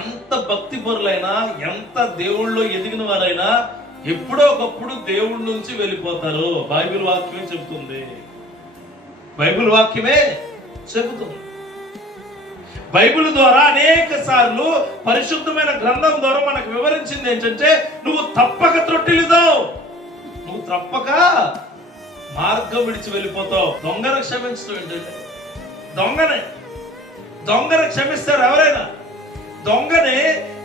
ఎంత భక్తి పరులైనా, ఎంత దేవుళ్ళో ఎదిగిన వారైనా ఎప్పుడో ఒకప్పుడు దేవుడి నుంచి వెళ్ళిపోతారు. బైబిల్ వాక్యమే చెబుతుంది. బైబిల్ వాక్యమే చెబుతుంది. బైబిల్ ద్వారా అనేక సార్లు పరిశుద్ధమైన గ్రంథం ద్వారా మనకు వివరించింది ఏంటంటే, నువ్వు తప్పక త్రొట్టిల్లుతావు, నువ్వు తప్పక మార్గం విడిచి వెళ్ళిపోతావు. దొంగను క్షమించడం ఏంటంటే, దొంగను క్షమిస్తారు ఎవరైనా. దొంగని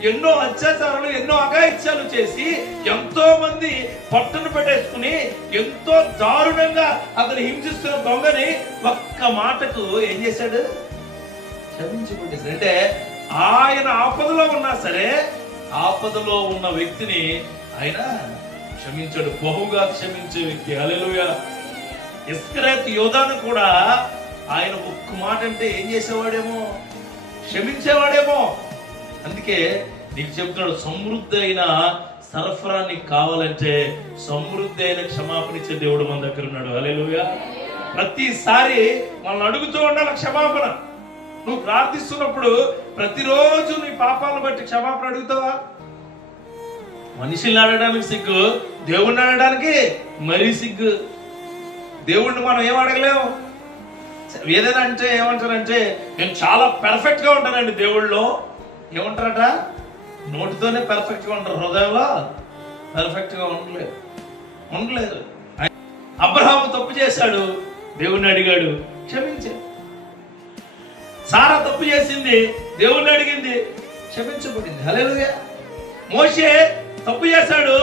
ఎన్నో అత్యాచారాలు, ఎన్నో అఘాయిత్యాలు చేసి ఎంతో మంది పట్టును పెట్టేసుకుని ఎంతో దారుణంగా అతను హింసిస్తున్న దొంగని ఒక్క మాటకు ఏం చేశాడు? క్షమించుకుంటేశాడు. అంటే ఆయన ఆపదలో ఉన్నా సరే, ఆపదలో ఉన్న వ్యక్తిని ఆయన క్షమించాడు. బహుగా క్షమించే వ్యక్తి. హల్లెలూయా. ఇస్కరియోతు యోధాను కూడా ఆయన ఒక్క మాట అంటే ఏం చేసేవాడేమో, క్షమించేవాడేమో. అందుకే నీకు చెప్తున్నాడు, సమృద్ధి అయిన సరఫరా నీకు కావాలంటే సమృద్ధి అయిన క్షమాపణ ఇచ్చే దేవుడు మన దగ్గర ఉన్నాడు. హల్లెలూయా. ప్రతిసారి మనల్ని అడుగుతూ ఉండాలి క్షమాపణ. నువ్వు ప్రార్థిస్తున్నప్పుడు ప్రతిరోజు నీ పాపాలను బట్టి క్షమాపణ అడుగుతావా? మనిషిని అడగడానికి సిగ్గు, దేవుణ్ణి అడగడానికి మరీ సిగ్గు. దేవుణ్ణి మనం ఏం అడగలేము. ఏదైనా అంటే ఏమంటారంటే, నేను చాలా పెర్ఫెక్ట్ గా ఉంటానండి. దేవుళ్ళలో ఏమంటారట? నోటితోనే పెర్ఫెక్ట్ గా ఉంటారు, హృదయంలో పెర్ఫెక్ట్ గా ఉండలేదు. అబ్రహాము తప్పు చేశాడు, దేవుణ్ణి అడిగాడు, క్షమించాడు. సారా తప్పు చేసింది, దేవుణ్ణి అడిగింది, క్షమించబడింది. హల్లెలూయా. మోషే తప్పు చేశాడు,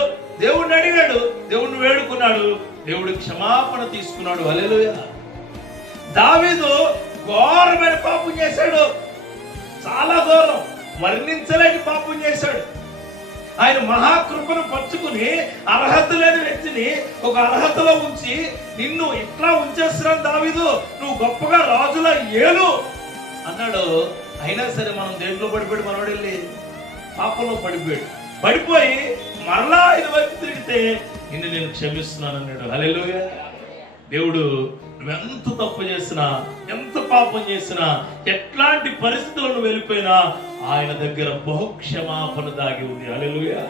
దేవుణ్ణి అడిగాడు, దేవుణ్ణి వేడుకున్నాడు, దేవుడు క్షమాపణ తీసుకున్నాడు. హల్లెలూయా. దావీదు ఘోరమైన పాపం చేశాడు, చాలా ఘోరం, వర్ణించలేని పాపం చేశాడు. ఆయన మహాకృపను పట్టుకుని అర్హత లేని వ్యక్తిని ఒక అర్హతలో ఉంచి, నిన్ను ఇట్లా ఉంచేస్తున్నాను దావీదు, నువ్వు గొప్పగా రాజులా ఏలు అన్నాడు. అయినా సరే మనం దేంట్లో పడిపోయాడు? మనోడు వెళ్ళి పాపంలో పడిపోయి మరలా ఆయన వైపు తిరిగితే నిన్ను నేను క్షమిస్తున్నాను అన్నాడు. హల్లెలూయా. దేవుడు నువ్వెంత తప్పు చేసినా, ఎంత పాపం చేసినా, ఎట్లాంటి పరిస్థితుల్లో నువ్వు వెళ్ళిపోయినా ఆయన దగ్గర బహుక్షమాపణ దాగి ఉంది. హల్లెలూయా.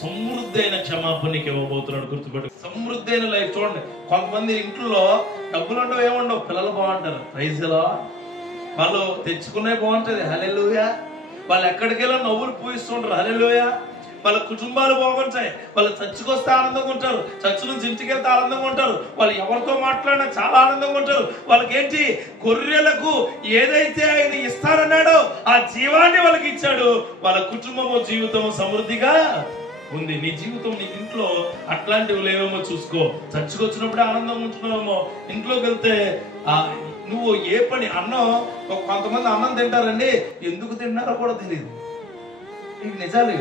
సమృద్ధి అయిన క్షమాపణ నీకు ఇవ్వబోతున్నాడు, గుర్తుపెట్టు. సమృద్ధి అయిన లైఫ్. చూడండి, కొంతమంది ఇంట్లో డబ్బులు ఉండవు, ఏముండవు, పిల్లలు బాగుంటారు, ప్రైజ్లో వాళ్ళు తెచ్చుకునే బాగుంటది. హల్లెలూయా. వాళ్ళు ఎక్కడికి వెళ్ళి నవ్వులు పూయిస్తుంటారు. హల్లెలూయా. వాళ్ళ కుటుంబాలు బాగుంటాయి, వాళ్ళు చర్చికి వస్తే ఆనందంగా ఉంటారు, చర్చి నుంచి ఇంటికి వెళ్తే ఆనందంగా ఉంటారు, వాళ్ళు ఎవరితో మాట్లాడినా చాలా ఆనందంగా ఉంటారు. వాళ్ళకి ఏంటి? గొర్రెలకు ఏదైతే ఆయన ఇస్తారన్నాడో ఆ జీవాన్ని వాళ్ళకి ఇచ్చాడు. వాళ్ళ కుటుంబము, జీవితం సమృద్ధిగా ఉంది. నీ జీవితం, నీ ఇంట్లో అట్లాంటివి లేవేమో చూసుకో. చర్చికి వచ్చినప్పుడే ఆనందంగా ఉంటున్నావేమో, ఇంట్లోకి వెళ్తే నువ్వు ఏ పని అన్నం, కొంతమంది అన్నం తింటారండి, ఎందుకు తింటారో కూడా తెలియదు. ఇది నిజాలు.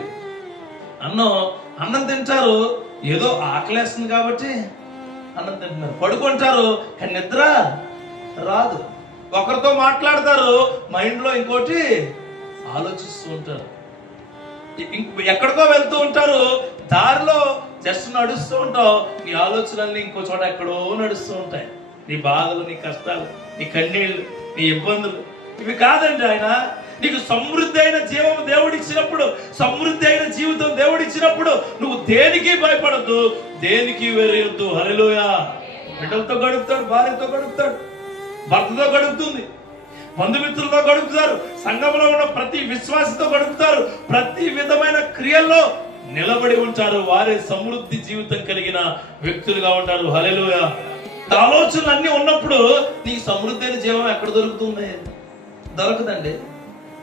అన్నం తింటారు, ఏదో ఆకలేస్తుంది కాబట్టి అన్నం తింటున్నారు. పడుకుంటారు కానీ నిద్ర రాదు. ఒకరితో మాట్లాడతారు, మైండ్ లో ఇంకోటి ఆలోచిస్తూ ఉంటారు. ఎక్కడికో వెళ్తూ ఉంటారు, దారిలో జస్ట్ నడుస్తూ ఉంటావు, నీ ఆలోచనల్ని ఇంకో చోట ఎక్కడో నడుస్తూ ఉంటాయి. నీ బాధలు, నీ కష్టాలు, నీ కన్నీళ్ళు, నీ ఇబ్బందులు. ఇవి కాదండి ఆయన. నీకు సమృద్ధి అయిన జీవం దేవుడిచ్చినప్పుడు, సమృద్ధి అయిన జీవితం దేవుడిచ్చినప్పుడు నువ్వు దేనికి భయపడద్దు, దేనికి వెరయొద్దు. హల్లెలూయా. బిడ్డలతో గడుపుతాడు, భార్యతో గడుపుతాడు, భర్తతో గడుపుతుంది, బంధుమిత్రులతో గడుపుతారు, సంఘంలో ఉన్న ప్రతి విశ్వాసతో గడుపుతారు, ప్రతి విధమైన క్రియల్లో నిలబడి ఉంటారు. వారే సమృద్ధి జీవితం కలిగిన వ్యక్తులుగా ఉంటారు. హల్లెలూయా. ఆలోచనలు అన్ని ఉన్నప్పుడు నీకు సమృద్ధి అయిన జీవం ఎక్కడ దొరుకుతుంది? దొరకదండి,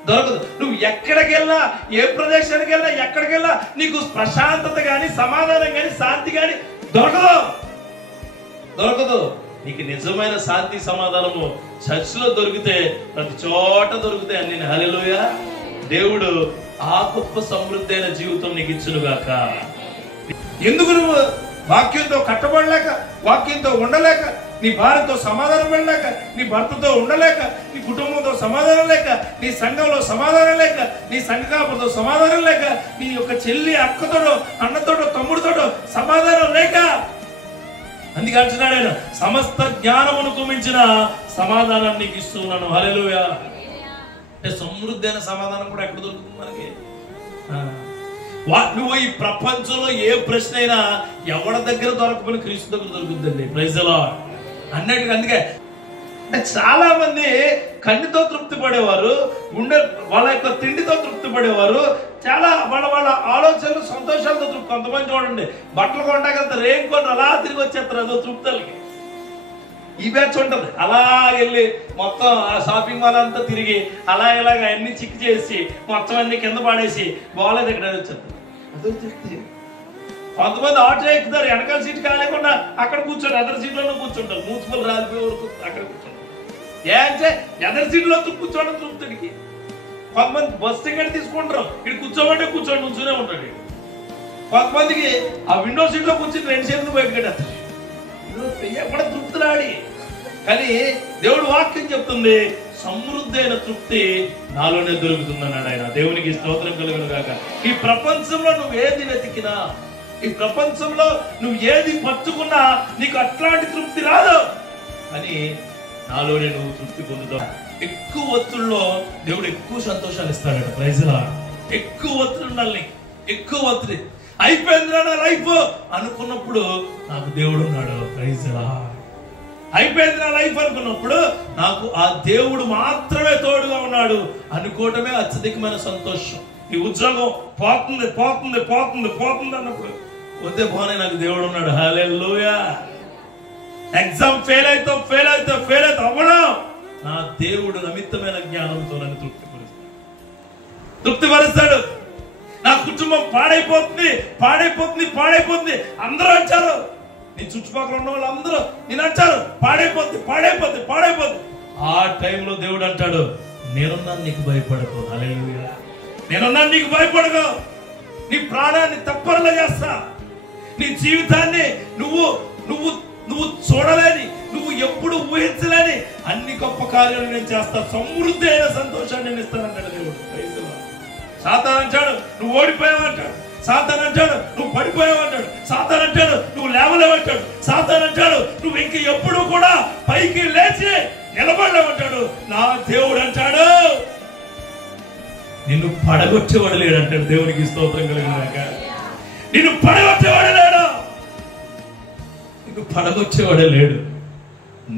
దొరకదు. నువ్వు ఎక్కడికి వెళ్ళా, ఏ ప్రదేశానికి వెళ్ళా, ఎక్కడికి వెళ్ళా నీకు ప్రశాంతత గాని, సమాధానం గాని, శాంతి గాని దొరకదు. నీకు నిజమైన శాంతి, సమాధానము చర్చిలో దొరికితే ప్రతి చోట దొరుకుతాయి అన్ని. హల్లెలూయా. దేవుడు ఆ గొప్ప సమృద్ధి అయిన జీవితం నీకు ఇచ్చునుగాక. ఎందుకు నువ్వు వాక్యంతో కట్టబడలేక, వాక్యంతో ఉండలేక, నీ భార్యతో సమాధానం పడలేక, నీ భర్తతో ఉండలేక, నీ కుటుంబంతో సమాధానం లేక, నీ సంఘంలో సమాధానం లేక, నీ సంఘకాపుతో సమాధానం లేక, నీ యొక్క చెల్లి అక్కతోడో, అన్నతోడో, తమ్ముడితోడో సమాధానం లేక, అందుకే అంటున్నాడు ఆయన, సమస్త జ్ఞానమునకు మించిన సమాధానం నీకు ఇస్తున్నాను. హల్లెలూయా. అంటే సమృద్ధి అయిన సమాధానం కూడా ఎక్కడ దొరుకుతుంది మనకి? నువ్వు ఈ ప్రపంచంలో ఏ ప్రశ్న అయినా ఎవరి దగ్గర దొరకపోయినా క్రీస్తు దగ్గర దొరుకుతుందండి. ప్రైజ్ ది లార్డ్ అన్నట్టుగా. అందుకే అంటే చాలా మంది కన్నుతో తృప్తి పడేవారు, వాళ్ళ యొక్క తిండితో తృప్తి పడేవారు, చాలా వాళ్ళ ఆలోచనలు సంతోషాలతో తృప్తి. కొంతమంది చూడండి, బట్టలు కొంటాక రేం కొని అలా తిరిగి వచ్చేస్తారు, అదో తృప్తులకి. ఈ బ్యాచ్ ఉంటది, అలా వెళ్ళి మొత్తం షాపింగ్ మాల్ అంతా తిరిగి అలా ఇలాగ అన్ని చిక్ చేసి మొత్తం అన్ని కింద పడేసి బాగాలేదు ఇక్కడ వచ్చేస్తారు, అదో తృప్తి. కొంతమంది ఆటో ఎక్కుతారు, వెనకాల సీట్ కాలేకుండా అక్కడ కూర్చోండి, ఎదర్ సీట్లోనే కూర్చుంటారు, మూసుకొని రాలిపోయే వరకు అక్కడ కూర్చుంటారు. ఏ అంటే ఎదర్ సీట్లో కూర్చోవడం తృప్తుడికి. కొంతమంది బస్ టికెట్ తీసుకుంటారు, ఇక్కడ కూర్చోమంటే కూర్చోండి, కూర్చునే ఉంటాడు. కొంతమందికి ఆ విండో సీట్ లో కూర్చుని 2 చేతులు బయటకెట్టేస్తారు, ఎక్కడ తృప్తి రాడి. కానీ దేవుడు వాక్యం చెప్తుంది, సమృద్ధి అయిన తృప్తి నాలోనే దొరుకుతుంది అన్నాడు ఆయన. దేవునికి స్తోత్రం కలుగును గాక. ఈ ప్రపంచంలో నువ్వు ఏది వెతికినా, ఈ ప్రపంచంలో నువ్వు ఏది పట్టుకున్నా నీకు అట్లాంటి తృప్తి రాదు. కానీ నాలోనే నువ్వు తృప్తి పొందుతావు. ఎక్కువ ఒత్తిడిలో దేవుడు ఎక్కువ సంతోషాలు ఇస్తాడు. Praise the Lord. ఎక్కువ ఒత్తిడి ఉండాలి, ఎక్కువ ఒత్తిడి. అయిపోయిందిరా నా లైఫ్ అనుకున్నప్పుడు నాకు దేవుడు ఉన్నాడు. Praise the Lord. అయిపోయింది నా లైఫ్ అనుకున్నప్పుడు నాకు ఆ దేవుడు మాత్రమే తోడుగా ఉన్నాడు అనుకోవటమే అత్యధికమైన సంతోషం. ఈ ఉద్యోగం పోతుంది పోతుంది పోతుంది పోతుంది అన్నప్పుడు వద్దే పోనే, నాకు దేవుడు ఉన్నాడు. హల్లెలూయా. ఎగ్జామ్ ఫెయిల్ అయితే అవ్వడం, నా దేవుడు అమితమైన జ్ఞానంతో నన్ను తృప్తిపరుస్తాడు. నా కుటుంబం పాడైపోతుంది అందరూ అంటారు, నీ చుట్టుపక్కల ఉన్న వాళ్ళు అందరూ నేను అంటారు పాడైపోద్ది. ఆ టైంలో దేవుడు అంటాడు, నేనున్నాను, నీకు భయపడకు. హల్లెలూయా. నేనున్నాను, నీకు భయపడకు. నీ ప్రాణాన్ని తప్పరలా చేస్తా. నీ జీవితాన్ని నువ్వు చూడలేని, నువ్వు ఎప్పుడు ఊహించలేని అన్ని గొప్ప కార్యాలు నేను చేస్తా. సమృద్ధి అయిన సంతోషాన్ని నేను ఇస్తానంటాడు దేవుడు. సాతాను అంటాడు నువ్వు ఓడిపోయావంటాడు, సాతాను అంటాడు నువ్వు పడిపోయావంటాడు, సాతాను అంటాడు నువ్వు లేవలేవంటాడు, సాతాను అంటాడు నువ్వు ఇంక ఎప్పుడు కూడా పైకి లేచి నిలబడలేవంటాడు. నా దేవుడు అంటాడు నిన్ను పడగొచ్చేవాడు లేడు అంటాడు. దేవునికి స్తోత్రం కలిగినాక. నిన్ను పడగొచ్చేవాడే లేడు.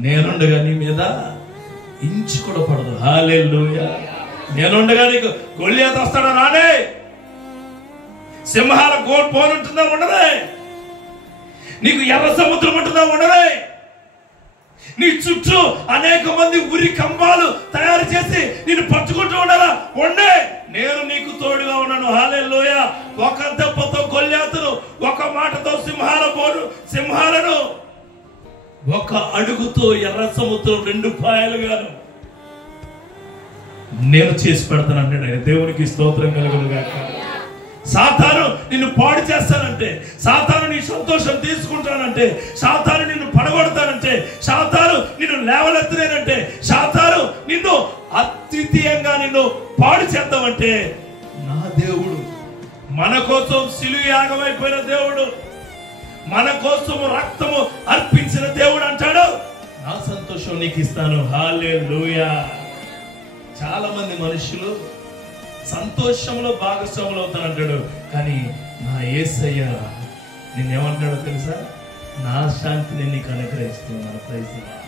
నేనుండగా నీ మీద ఇంచు కూడా పడదు. హల్లెలూయా. నేనుండగా నీకు గొల్లియాతు వస్తాడా? రానే. సింహాల పోను ఉంటుందా? ఉండదే. నీకు ఎర్ర సముద్రం ఉంటుందా? ఉండదే. నీ చుట్టూ అనేక మంది ఉరి కంబాలు తయారు చేసి నిన్ను పట్టుకుంటూ ఉండాలా? ఉండే. నేను నీకు తోడుగా ఉన్నాను. హల్లెలూయా. ఒక దెబ్బతో గొల్లియాతును, ఒక మాటతో సింహాలను, ఒక అడుగుతో ఎర్ర సముద్రం 2 పాయలుగాను నేను చేసి పెడతాను అంటాడు ఆయన. దేవునికి స్తోత్రం కలుగును గాక. సాతాను నిన్ను పాడు చేస్తానంటే, సాతాను నీ సంతోషం తీసుకుంటానంటే, సాతాను నిన్ను పడగొడతానంటే, సాతాను నిన్ను లేవనెత్తలేనంటే, సాతాను నిన్ను అద్వితీయంగా నిన్ను పాడు చేద్దామంటే, నా దేవుడు మన కోసం సిలువ యాగమైపోయిన దేవుడు, మన కోసం రక్తము అర్పించిన దేవుడు అంటాడు, నా సంతోషం నీకు ఇస్తాను. హల్లెలూయా. చాలా మంది మనుషులు సంతోషంలో భాగస్వాములు అవుతానంటాడు, కానీ నా యేసయ్య నిన్నేమంటాడో తెలుసా? నా శాంతిని నీకు అనుగ్రహిస్తున్నాను. Praise the lord.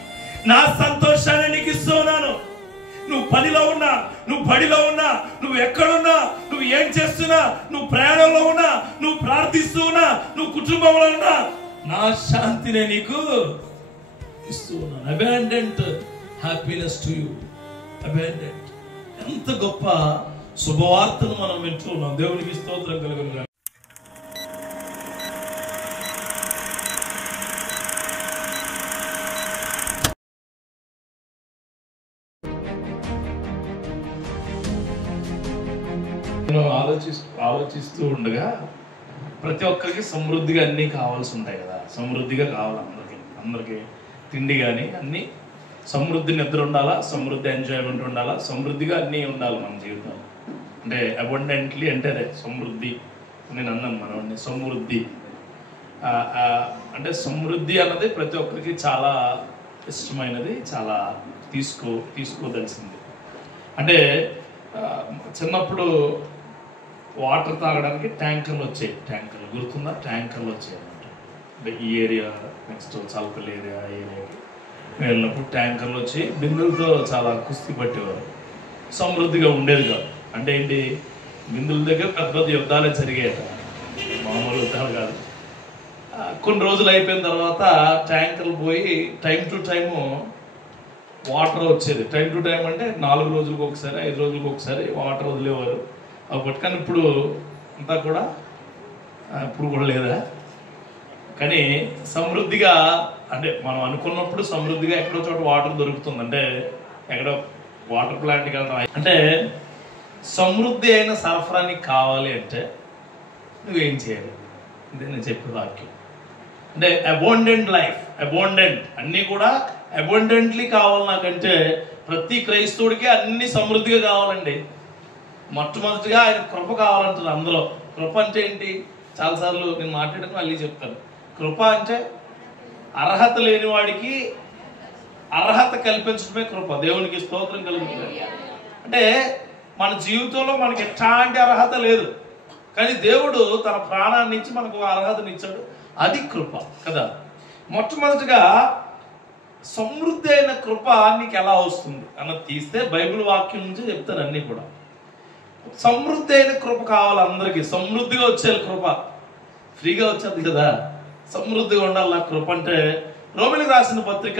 నా సంతోషాన్ని నీకు ఇస్తున్నాను. నువ్వు పనిలో ఉన్నా, నువ్వు బడిలో ఉన్నా, నువ్వు ఎక్కడున్నా, నువ్వు ఏం చేస్తున్నా, నువ్వు ప్రయాణంలో ఉన్నా, నువ్వు ప్రార్థిస్తూ ఉన్నా, నువ్వు కుటుంబంలో ఉన్నా, నా శాంతిని నీకు ఇస్తున్నాను. Abundant happiness to you. Abundant. ఎంత గొప్ప శుభవార్తను మనం వింటున్నాం. దేవునికి స్తోత్రం కలుగును గాక. ఆలోచిస్తూ ఉండగా ప్రతి ఒక్కరికి సమృద్ధిగా అన్నీ కావాల్సి ఉంటాయి కదా. సమృద్ధిగా కావాలి అందరికి తిండి కానీ అన్నీ. సమృద్ధి నిద్ర ఉండాలా, సమృద్ధి ఎంజాయ్మెంట్ ఉండాలా, సమృద్ధిగా అన్నీ ఉండాలి మన జీవితం. అంటే అబండెంట్లీ అంటే అదే సమృద్ధి. నేను అన్నాను మనవాడిని సమృద్ధి అంటే సమృద్ధి అన్నది ప్రతి ఒక్కరికి చాలా ఇష్టమైనది, చాలా తీసుకోదలసింది. అంటే చిన్నప్పుడు వాటర్ తాగడానికి ట్యాంకర్లు వచ్చాయి. ట్యాంకర్లు గుర్తుందా? ట్యాంకర్లు వచ్చాయి అన్నమాట. అంటే ఈ ఏరియా నెక్స్ట్ చలపల్లి ఏరియాకి వెళ్ళినప్పుడు ట్యాంకర్లు వచ్చి బిందులతో చాలా కుస్తీ పట్టేవారు. సమృద్ధిగా ఉండేది కాదు. అంటే ఏంటి, బిందుల దగ్గర పెద్ద పెద్ద యుద్ధాలే జరిగాయట, మామూలు యుద్ధాలు కాదు. కొన్ని రోజులు అయిపోయిన తర్వాత ట్యాంకర్లు పోయి టైం టు టైము వాటర్ వచ్చేది. టైం టు టైం అంటే 4 రోజులకు ఒకసారి 5 రోజులకు ఒకసారి వాటర్ వదిలేవారు అప్పటి. కానీ ఇప్పుడు అంతా కూడా ఇప్పుడు కూడా లేదా, కానీ సమృద్ధిగా, అంటే మనం అనుకున్నప్పుడు సమృద్ధిగా ఎక్కడో చోట వాటర్ దొరుకుతుంది. అంటే ఎక్కడో వాటర్ ప్లాంట్కి వెళ్తాం. అంటే సమృద్ధి అయిన సరఫరా నీకు కావాలి అంటే నువ్వేం చేయాలి? ఇదే నేను చెప్పే వాక్యం. అంటే అబౌండెంట్ లైఫ్, అబౌండెంట్ అన్నీ కూడా అబౌండెంట్లీ కావాలి నాకంటే ప్రతి క్రైస్తవుడికి అన్ని సమృద్ధిగా కావాలండి. మొట్టమొదటిగా ఆయన కృప కావాలంటారు. అందులో కృప అంటే ఏంటి? చాలాసార్లు నేను మాట్లాడడం మళ్ళీ చెప్తాను. కృప అంటే అర్హత లేని వాడికి అర్హత కల్పించడమే కృప. దేవునికి స్తోత్రం కలుగుతుంది. అంటే మన జీవితంలో మనకి ఎట్లాంటి అర్హత లేదు, కానీ దేవుడు తన ప్రాణాన్ని ఇచ్చి మనకు అర్హతనిచ్చాడు. అది కృప కదా. మొట్టమొదటిగా సమృద్ధి అయిన కృప నీకు ఎలా వస్తుంది అన్నది తీస్తే బైబిల్ వాక్యం నుంచి చెప్తారు అన్నీ కూడా. సమృద్ధి అయిన కృప కావాలి అందరికీ. సమృద్ధిగా వచ్చేది కృప, ఫ్రీగా వచ్చేది కదా. సమృద్ధిగా ఉండాలి నా కృప అంటే రోమిలికి రాసిన పత్రిక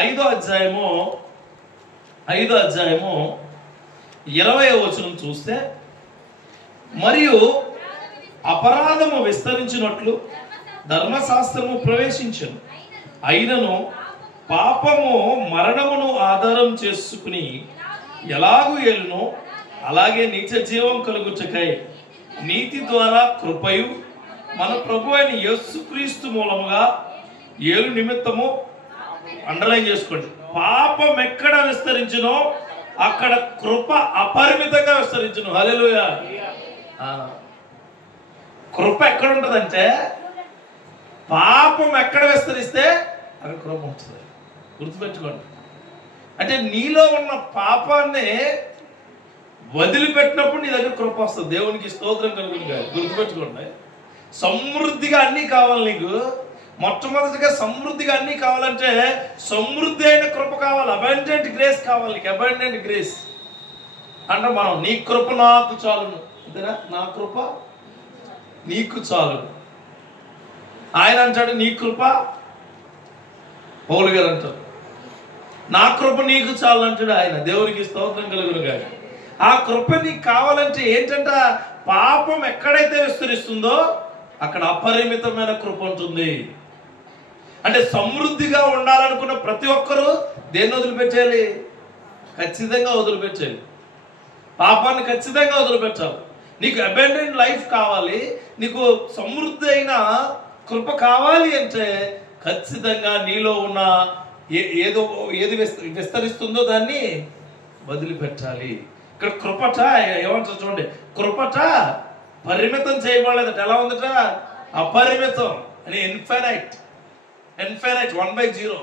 5వ అధ్యాయము 20వ వచనం చూస్తే, మరియు అపరాధము విస్తరించినట్లు ధర్మశాస్త్రము ప్రవేశించను, అయినను పాపము మరణమును ఆధారం చేసుకుని ఎలాగూ ఏలునో అలాగే నిత్య జీవం కలుగుటకై నీతి ద్వారా కృపయు మన ప్రభు అయిన యేసుక్రీస్తు మూలముగా ఏలు నిమిత్తము, అండర్లైన్ చేసుకోండి, పాపం ఎక్కడ విస్తరించునో అక్కడ కృప అపరిమితంగా విస్తరించును. హల్లెలూయా. కృప ఎక్కడ ఉంటుందంటే పాపం ఎక్కడ విస్తరిస్తే అక్కడ కృప ఉంటుంది. గుర్తుపెట్టుకోండి. అంటే నీలో ఉన్న పాపాన్ని వదిలిపెట్టినప్పుడు నీ దగ్గర కృప వస్తుంది. దేవునికి స్తోత్రం కలుగుతుంది. గుర్తుపెట్టుకోండి. సమృద్ధిగా అన్నీ కావాలి నీకు. మొట్టమొదటిగా సమృద్ధిగా అన్నీ కావాలంటే సమృద్ధి అయిన కృప కావాలి. అబండెంట్ గ్రేస్ కావాలి నీకు. అబండెంట్ గ్రేస్ అంటే మనం నీ కృప నాకు చాలును, అంతేనా? నా కృప నీకు చాలు. ఆయన అంటాడు నీ కృప, పౌలు గారు అంటారు నా కృప నీకు చాలు అంటాడు ఆయన. దేవునికి స్తోత్రం కలుగును గాక. ఆ కృప నీకు కావాలంటే ఏంటంట, పాపం ఎక్కడైతే విస్తరిస్తుందో అక్కడ అపరిమితమైన కృప ఉంటుంది. అంటే సమృద్ధిగా ఉండాలనుకున్న ప్రతి ఒక్కరూ దేన్ని వదిలిపెట్టాలి? ఖచ్చితంగా వదిలిపెట్టాలి. పాపాన్ని ఖచ్చితంగా వదిలిపెట్టాలి. నీకు అబండెంట్ లైఫ్ కావాలి, నీకు సమృద్ధి అయిన కృప కావాలి అంటే ఖచ్చితంగా నీలో ఉన్న ఏది విస్తరిస్తుందో దాన్ని వదిలిపెట్టాలి. ఇక్కడ కృపట ఏమంటారు చూడండి, కృపట పరిమితం చేయబడలేదట. ఎలా ఉందట? అపరిమితం అని. Infinite, 1/0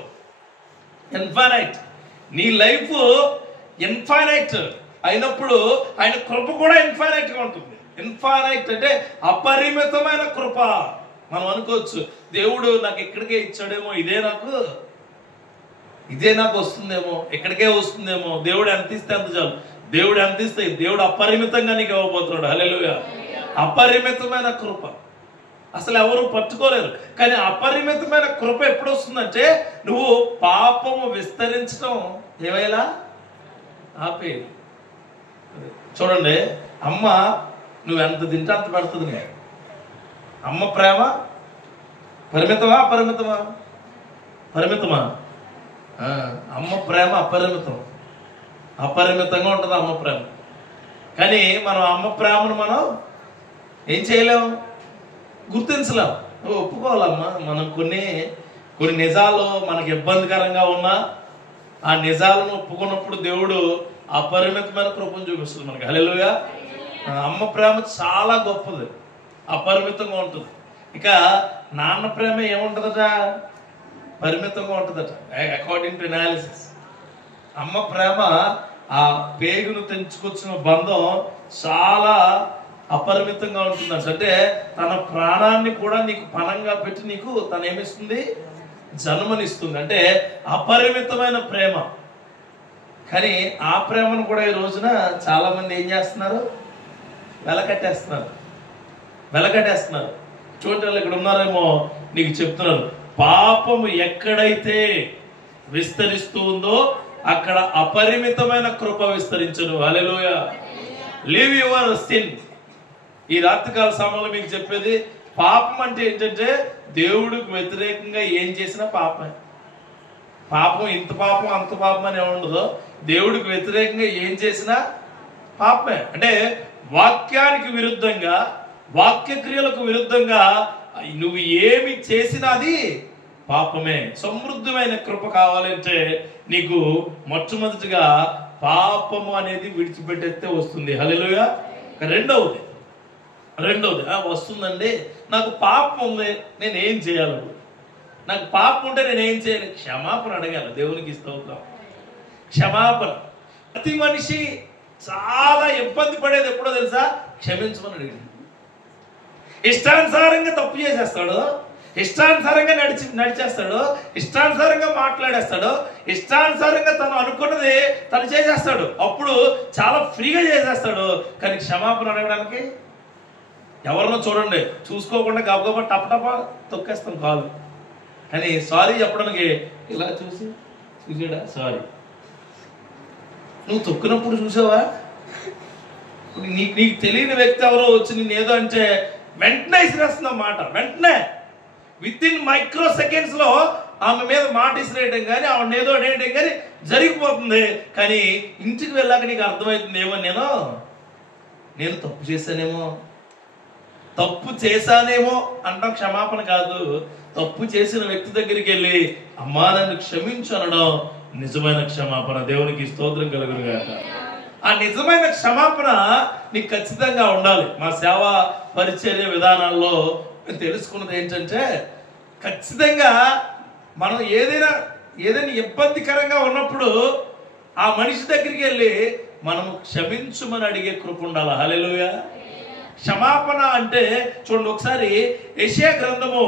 infinite. నీ లైఫ్ ఇన్ఫైనైట్ అయినప్పుడు ఆయన కృప కూడా ఇన్ఫైనైట్ గా ఉంటుంది. ఇన్ఫైనైట్ అంటే అపరిమితమైన కృప. మనం అనుకోవచ్చు దేవుడు నాకు ఇక్కడికే ఇచ్చాడేమో, ఇదే నాకు వస్తుందేమో, ఇక్కడికే వస్తుందేమో. దేవుడు ఎంత ఇస్తే అంత చాలు. దేవుడు ఎంత ఇస్తే దేవుడు అపరిమితంగా నీకు ఇవ్వబోతున్నాడు. హల్లెలూయా. అపరిమితమైన కృప అసలు ఎవరు పట్టుకోలేరు. కానీ అపరిమితమైన కృప ఎప్పుడు వస్తుందంటే నువ్వు పాపము విస్తరించడం ఏమైనా ఆపేది. చూడండి, అమ్మ నువ్వు ఎంత తింటే అంత పెడుతుంది. నేను అమ్మ ప్రేమ పరిమితమా అపరిమితమా? పరిమితమా? అమ్మ ప్రేమ అపరిమితంగా ఉంటుంది అమ్మ ప్రేమ. కానీ మనం అమ్మ ప్రేమను మనం ఏం చేయలేము, గుర్తించలేము. ఒప్పుకోవాలమ్మా. మనం కొన్ని నిజాలు మనకి ఇబ్బందికరంగా ఉన్నా ఆ నిజాలను ఒప్పుకున్నప్పుడు దేవుడు అపరిమితమైన కృపను చూపిస్తుంది మనకి. హల్లెలూయా. అమ్మ ప్రేమ చాలా గొప్పది, అపరిమితంగా ఉంటుంది. ఇక నాన్న ప్రేమ ఏముంటుందట? పరిమితంగా ఉంటుందట. అకార్డింగ్ టు అనాలిసిస్ అమ్మ ప్రేమ ఆ పేగును తెంచుకొచ్చిన బంధం చాలా అపరిమితంగా ఉంటుంది. అంటే తన ప్రాణాన్ని కూడా నీకు పణంగా పెట్టి నీకు తను ఏమిస్తుంది, జన్మనిస్తుంది. అంటే అపరిమితమైన ప్రేమ. కానీ ఆ ప్రేమను కూడా ఈ రోజున చాలా మంది ఏం చేస్తున్నారు, వెలకట్టేస్తున్నారు. చూడండి, వాళ్ళు ఇక్కడ ఉన్నారేమో నీకు చెప్తున్నారు, పాపము ఎక్కడైతే విస్తరిస్తూ ఉందో అక్కడ అపరిమితమైన కృప విస్తరించను. హల్లెలూయా. Leave your sin. ఈ రాత్రికాల సమయంలో మీకు చెప్పేది, పాపం అంటే ఏంటంటే దేవుడికి వ్యతిరేకంగా ఏం చేసినా పాపమే. పాపం ఇంత పాపం అంత పాపం అని ఏముండదో, దేవుడికి వ్యతిరేకంగా ఏం చేసినా పాపమే. అంటే వాక్యానికి విరుద్ధంగా, వాక్యక్రియలకు విరుద్ధంగా నువ్వు ఏమి చేసినా అది పాపమే. సమృద్ధమైన కృప కావాలంటే నీకు మొట్టమొదటిగా పాపము అనేది విడిచిపెట్టేస్తే వస్తుంది. హల్లెలూయా. రెండవది వస్తుందండి, నాకు పాపం ఉంది, నేను ఏం చేయాలి? నాకు పాపం ఉంటే నేను ఏం చేయాలి? క్షమాపణ అడగాలి. దేవునికి స్తోత్రం. క్షమాపణ. ప్రతి మనిషి చాలా ఇబ్బంది పడేది ఎప్పుడో తెలుసా? క్షమించమని అడిగింది. ఇష్టానుసారంగా తప్పు చేసేస్తాడు, ఇష్టానుసారంగా నడిచేస్తాడు, ఇష్టానుసారంగా మాట్లాడేస్తాడు, ఇష్టానుసారంగా తను అనుకున్నది తను చేసేస్తాడు. అప్పుడు చాలా ఫ్రీగా చేసేస్తాడు. కానీ క్షమాపణ అడగడానికి ఎవరినో చూడండి, చూసుకోకుండా గబగబా టపటపా తొక్కేస్తాం కాలు. కానీ సారీ చెప్పడానికి ఇలా చూసాడా సారీ. నువ్వు తొక్కినప్పుడు చూసావా? నీకు తెలియని వ్యక్తి ఎవరో వచ్చి నేను ఏదో అంటే వెంటనే ఇసిరేస్తున్న మాట, వెంటనే విత్ ఇన్ మైక్రో సెకండ్స్ లో ఆమె మీద మాట ఇసిరేయడం కానీ ఆమె ఏదో అనేయడం కానీ జరిగిపోతుంది. కానీ ఇంటికి వెళ్ళాక నీకు అర్థమవుతుంది, ఏమో నేను తప్పు చేశానేమో అంటాం. క్షమాపణ కాదు, తప్పు చేసిన వ్యక్తి దగ్గరికి వెళ్ళి అమ్మా నన్ను క్షమించు అనడం నిజమైన క్షమాపణ. దేవునికి స్తోత్రం కలుగును గాక. ఆ నిజమైన క్షమాపణ నీకు ఖచ్చితంగా ఉండాలి. మా సేవా పరిచర్య విధానాల్లో తెలుసుకున్నది ఏంటంటే, ఖచ్చితంగా మనం ఏదైనా ఇబ్బందికరంగా ఉన్నప్పుడు ఆ మనిషి దగ్గరికి వెళ్ళి మనము క్షమించుమని అడిగే కృప ఉండాలి. హల్లెలూయా. క్షమాపణ అంటే చూడండి, ఒకసారి యెషయా గ్రంథము,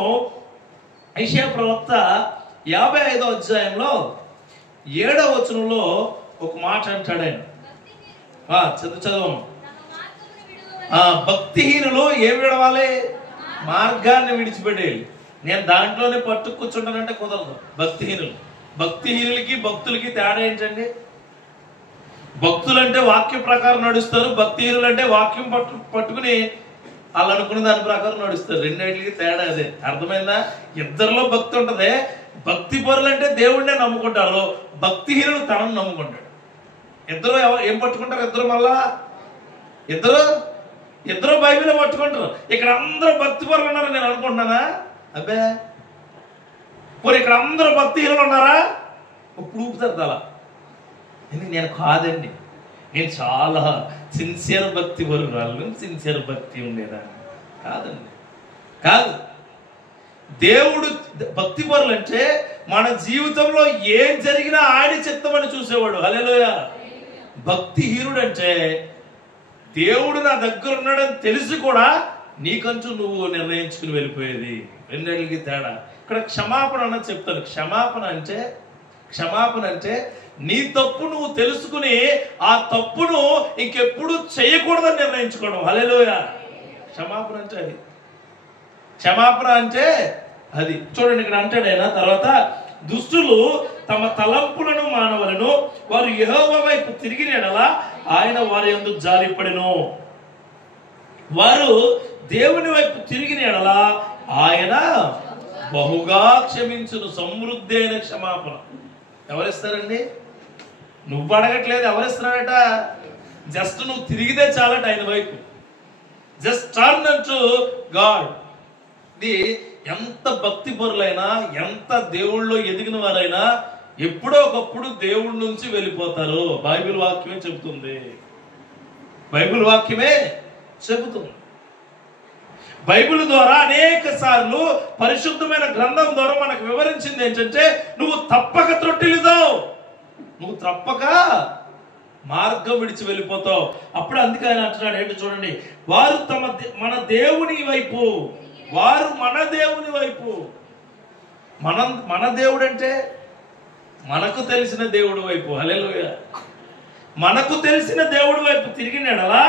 యెషయా ప్రవక్త 55వ అధ్యాయంలో 7వ వచనంలో ఒక మాట అంటాడు ఆయన. చదువు. భక్తిహీనులు ఏం విడవాలి? మార్గాన్ని విడిచిపెట్టేయాలి. నేను దాంట్లోనే పట్టు కూర్చుంటానంటే కుదరదు. భక్తిహీనులకి భక్తులకి తేడా ఏంటండి? భక్తులంటే వాక్యం ప్రకారం నడుస్తారు, భక్తిహీనులు అంటే వాక్యం పట్టుకుని వాళ్ళు అనుకున్న దాని ప్రకారం నడుస్తారు. రెండింటికి తేడా అదే. అర్థమైందా? ఇద్దరిలో భక్తి ఉంటది. భక్తి పరులు అంటే దేవుడినే నమ్ముకుంటారు, భక్తిహీనులు తనను నమ్ముకుంటాడు. ఇద్దరు ఏం పట్టుకుంటారు? ఇద్దరు బైబిల్ పట్టుకుంటారు. ఇక్కడ అందరూ భక్తి పరులు ఉన్నారని నేను అనుకుంటున్నానా? అబ్బే, పోనీ ఇక్కడ అందరూ భక్తిహీనులు ఉన్నారా? ఇప్పుడు ఊపుతారు తల. నేను కాదండి, నేను చాలా సిన్సియర్ భక్తి పరురాలు, సిన్సియర్ భక్తి ఉండేదాన్ని కాదండి. కాదు. దేవుడు భక్తి పరులు అంటే మన జీవితంలో ఏం జరిగినా ఆయన చిత్తమని చూసేవాడు. హల్లెలూయా. భక్తిహీనుడు అంటే దేవుడు నా దగ్గర ఉన్నాడని తెలిసి కూడా నీకంటూ నువ్వు నిర్ణయించుకుని వెళ్ళిపోయేది. రెండేళ్ళకి తేడా. ఇక్కడ క్షమాపణ అన్నది చెప్తాను. క్షమాపణ అంటే నీ తప్పు నువ్వు తెలుసుకుని ఆ తప్పును ఇంకెప్పుడు చేయకూడదని నిర్ణయించుకోవడం. హల్లెలూయా. క్షమాపణ అంటే అది. చూడండి, ఇక్కడ అంటాడు ఆయన తర్వాత, దుష్టులు తమ తలంపులను మానవలను, వారు యెహోవా వైపు తిరిగిన యెడల ఆయన వారి యందు జాలిపడెను. వారు దేవుని వైపు తిరిగిన యెడల ఆయన బహుగా క్షమించును. సమృద్ధి అయిన క్షమాపణ ఎవరిస్తారండి? నువ్వు అడగట్లేదు, ఎవరిస్తున్నాడట? జస్ట్ నువ్వు తిరిగితే చాలట ఆయన వైపు. Just turn to God. ఇది ఎంత భక్తి పరులైనా, ఎంత దేవుళ్ళో ఎదిగిన వారైనా ఎప్పుడో ఒకప్పుడు దేవుడి నుంచి వెళ్ళిపోతారు. బైబిల్ వాక్యమే చెబుతుంది. బైబిల్ ద్వారా అనేక సార్లు పరిశుద్ధమైన గ్రంథం ద్వారా మనకు వివరించింది ఏంటంటే, నువ్వు తప్పక త్రొట్టిల్లుదావు, నువ్వు తప్పక మార్గం విడిచి వెళ్ళిపోతావు. అప్పుడు అందుకే ఆయన అంటున్నాడు ఏంటో చూడండి, వారు మన దేవుని వైపు, వారు మన దేవుని వైపు. మన దేవుడు అంటే మనకు తెలిసిన దేవుడి వైపు. హల్లెలూయా. మనకు తెలిసిన దేవుడి వైపు తిరిగినడలా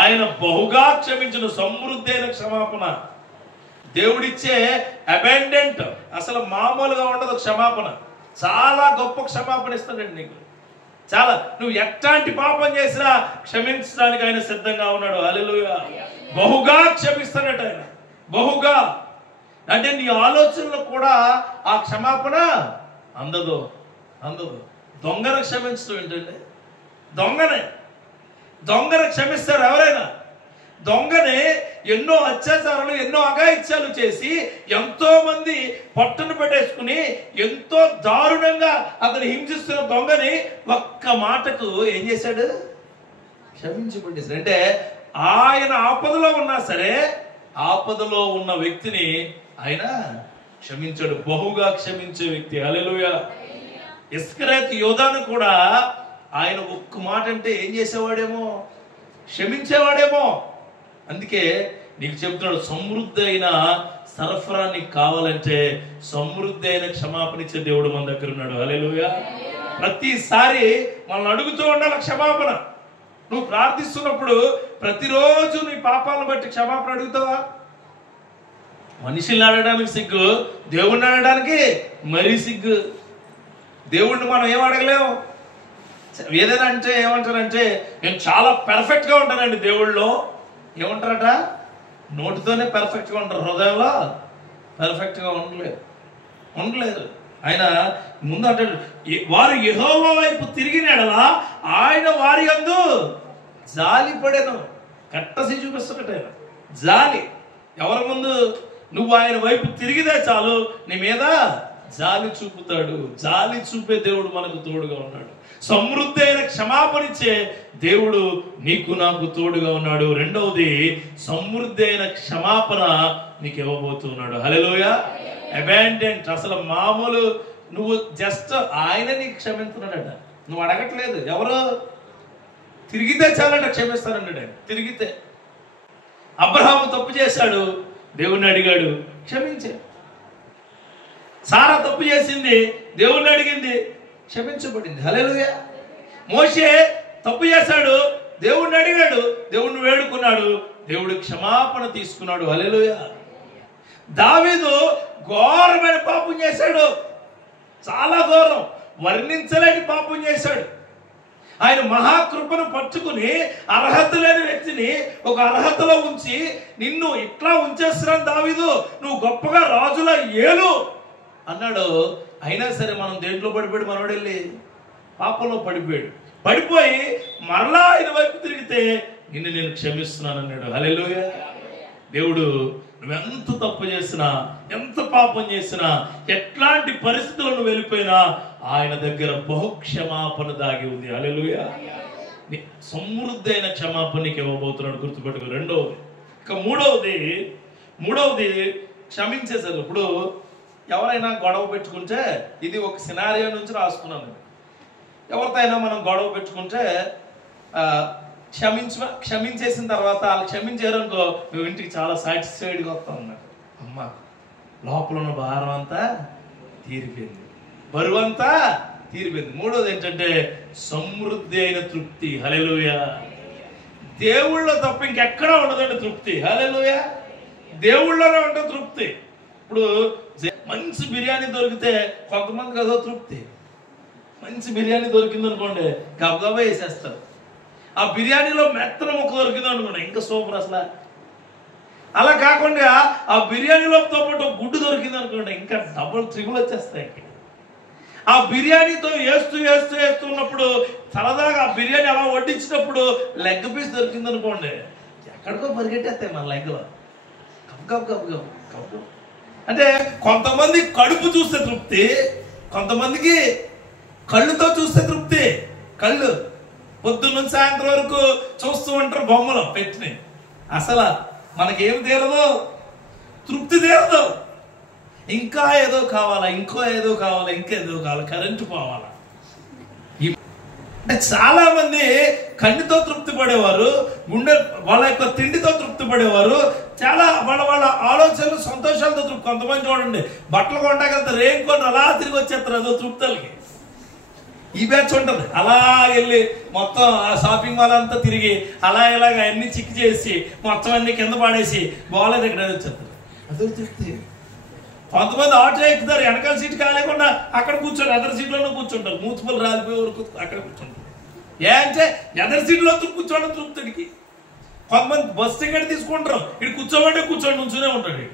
ఆయన బహుగా క్షమించును. సమృద్ధి అయిన క్షమాపణ దేవుడిచ్చే అబెండెంట్, అసలు మామూలుగా ఉండదు క్షమాపణ. చాలా గొప్ప క్షమాపణ ఇస్తాడండి నీకు. చాలా, నువ్వు ఎట్లాంటి పాపం చేసినా క్షమించడానికి ఆయన సిద్ధంగా ఉన్నాడు. హల్లెలూయా. బహుగా క్షమిస్తాడట ఆయన, బహుగా. అంటే నీ ఆలోచనలో కూడా ఆ క్షమాపణ అందదు. దొంగను క్షమించడం ఏంటండి? దొంగను క్షమిస్తారు ఎవరైనా? దొంగని ఎన్నో అత్యాచారాలు, ఎన్నో అఘాయిత్యాలు చేసి ఎంతో మంది పట్టును పెట్టేసుకుని ఎంతో దారుణంగా అతను హింసిస్తున్న దొంగని ఒక్క మాటకు ఏం చేశాడు? క్షమించి పెట్టేశాడు. అంటే ఆయన ఆపదలో ఉన్నా సరే ఆపదలో ఉన్న వ్యక్తిని ఆయన క్షమించాడు. బహుగా క్షమించే వ్యక్తి. హల్లెలూయా. ఇస్కరియోతు యోధాను కూడా ఆయన ఒక్క మాట అంటే ఏం చేసేవాడేమో? క్షమించేవాడేమో. అందుకే నీకు చెప్తున్నాడు, సమృద్ధి అయిన సరఫరా నీకు కావాలంటే సమృద్ధి అయిన క్షమాపణ ఇచ్చే దేవుడు మన దగ్గర ఉన్నాడు. హల్లెలూయా. ప్రతిసారి మనల్ని అడుగుతూ ఉండాలి క్షమాపణ. నువ్వు ప్రార్థిస్తున్నప్పుడు ప్రతిరోజు నీ పాపాలను బట్టి క్షమాపణ అడుగుతావా? మనిషిని అడగడానికి సిగ్గు, దేవుణ్ణి అడగడానికి మరీ సిగ్గు. దేవుణ్ణి మనం ఏం అడగలేము. ఏదైనా అంటే ఏమంటారంటే నేను చాలా పర్ఫెక్ట్ గా ఉంటానండి. దేవుళ్ళలో ఏమంటారట? నోటితోనే పర్ఫెక్ట్ గా ఉంటారు, హృదయంలో పర్ఫెక్ట్ గా ఉండలేదు. ఆయన ముందు అంటాడు, వారు యెహోవా వైపు తిరిగినడలా ఆయన వారి యందు జాలి పడెను. కట్టసి చూపిస్తున్నట్టు ఆయన జాలి. ఎవరి ముందు? నువ్వు ఆయన వైపు తిరిగితే చాలు నీ మీద జాలి చూపుతాడు. జాలి చూపే దేవుడు మనకు తోడుగా ఉన్నాడు. సమృద్ధి అయిన క్షమాపణ ఇచ్చే దేవుడు నీకు నాకు తోడుగా ఉన్నాడు. రెండవది, సమృద్ధి అయిన క్షమాపణ నీకు ఇవ్వబోతున్నాడు. హల్లెలూయా. అబాండెంట్, అసలు మామూలు నువ్వు జస్ట్ ఆయన నీకు క్షమిస్తున్నాడట. నువ్వు అడగట్లేదు. ఎవరు? తిరిగితే చాలంట క్షమిస్తానన్నాడు ఆయన. తిరిగితే అబ్రహాము తప్పు చేశాడు, దేవుణ్ణి అడిగాడు, క్షమించే. సారా తప్పు చేసింది, దేవుణ్ణి అడిగింది, క్షమించబడింది. హల్లెలూయా. మోషే తప్పు చేశాడు, దేవుణ్ణి అడిగాడు, దేవుణ్ణి వేడుకున్నాడు, దేవుడు క్షమాపణ తీసుకున్నాడు. హల్లెలూయా. దావీదు ఘోరమైన పాపం చేశాడు, చాలా ఘోరం, వర్ణించలేని పాపం చేశాడు. ఆయన మహాకృపను పట్టుకుని అర్హత లేని వ్యక్తిని ఒక అర్హతలో ఉంచి నిన్ను ఇట్లా ఉంచేస్తున్నాను దావీదు, నువ్వు గొప్పగా రాజులా ఏలు అన్నాడు. అయినా సరే మనం దేంట్లో పడిపోయాడు? మనోడు వెళ్ళి పాపంలో పడిపోయి మరలా ఆయన వైపు తిరిగితే నిన్ను నేను క్షమిస్తున్నాను అన్నాడు. హల్లెలూయా. దేవుడు నువ్వెంత తప్పు చేసినా, ఎంత పాపం చేసినా, ఎట్లాంటి పరిస్థితులను వెళ్ళిపోయినా ఆయన దగ్గర బహుక్షమాపణ దాగి ఉంది. హల్లెలూయా. సమృద్ధి అయిన క్షమాపణ నీకు ఇవ్వబోతున్నాడు, గుర్తుపెట్టుకో. రెండవది, ఇక మూడవది క్షమించేసారు. ఇప్పుడు ఎవరైనా గొడవ పెట్టుకుంటే, ఇది ఒక సినారియో నుంచి రాసుకున్నాను. ఎవరితో అయినా మనం గొడవ పెట్టుకుంటే క్షమించేసిన తర్వాత వాళ్ళు క్షమించారనుకో, నువ్వు ఇంటికి చాలా సాటిస్ఫైడ్గా వస్తావు అన్నట్టు. అమ్మ, లోపల ఉన్న భారం అంతా తీరిపోయింది, బరువు అంతా తీరిపోయింది. మూడోది ఏంటంటే సమృద్ధి అయిన తృప్తి. హల్లెలూయా. దేవుళ్ళో తప్ప ఇంకెక్కడా ఉండదండి తృప్తి. హల్లెలూయా. దేవుళ్ళలోనే ఉంటుంది తృప్తి. ఇప్పుడు మంచి బిర్యానీ దొరికితే కొంతమందికి అదో తృప్తి. మంచి బిర్యానీ దొరికింది అనుకోండి, గబగబా వేసేస్తారు. ఆ బిర్యానీలో మెత్తన ముక్క దొరికింది అనుకోండి, ఇంకా సూపర్ అసలు. అలా కాకుండా ఆ బిర్యానీలోతో పాటు గుడ్డు దొరికింది అనుకోండి, ఇంకా డబుల్ ట్రిపుల్ వచ్చేస్తాయి. ఆ బిర్యానీతో వేస్తున్నప్పుడు సరదాగా ఆ బిర్యానీ అలా వడ్డించినప్పుడు లెగ్ పీస్ దొరికింది అనుకోండి, ఎక్కడికో పరిగెట్టేస్తాయి మన లెగ్లో. కబ్ అంటే కొంతమంది కడుపు చూస్తే తృప్తి, కొంతమందికి కళ్ళుతో చూస్తే తృప్తి. కళ్ళు పొద్దున్న నుంచి సాయంత్రం వరకు చూస్తూ ఉంటారు బొమ్మలు పెట్టినాయి. అసలు మనకేం తీరదు, తృప్తి తీరదు. ఇంకా ఏదో కావాలా, ఇంకేదో కావాలా, కరెంటు పోవాలా. అంటే చాలా మంది కన్నుతో తృప్తి పడేవారు, గుండె వాళ్ళ యొక్క తిండితో తృప్తి పడేవారు, చాలా వాళ్ళ ఆలోచనలు సంతోషాలతో తృప్తి. కొంతమంది చూడండి బట్టలు కొంటాకెళ్తే రేం కొని అలా తిరిగి వచ్చేస్తారు, అదో తృప్తులకి. ఈ బ్యాచ్ ఉంటుంది, అలా వెళ్ళి మొత్తం ఆ షాపింగ్ మాల్ అంతా తిరిగి అలా ఇలాగ అన్ని చిక్కి చేసి మొత్తం అన్ని కింద పాడేసి బాగాలేదు ఇక్కడ వచ్చేస్తారు, అదో తృప్తి. కొంతమంది ఆటో ఎక్కుతారు, వెనకాల సీట్ కాలేకుండా అక్కడ కూర్చొని ఎదర్ సీట్లోనే కూర్చుంటారు, మూతుపలు రాలిపోయే వరకు అక్కడ కూర్చుంటారు. ఏ అంటే ఎదర్ సీట్లో కూర్చోవడం తృప్తుడికి. కొంతమంది బస్ టికెట్ తీసుకుంటారు, ఇక్కడ కూర్చోమంటే కూర్చోండి నుంచునే ఉంటాడు.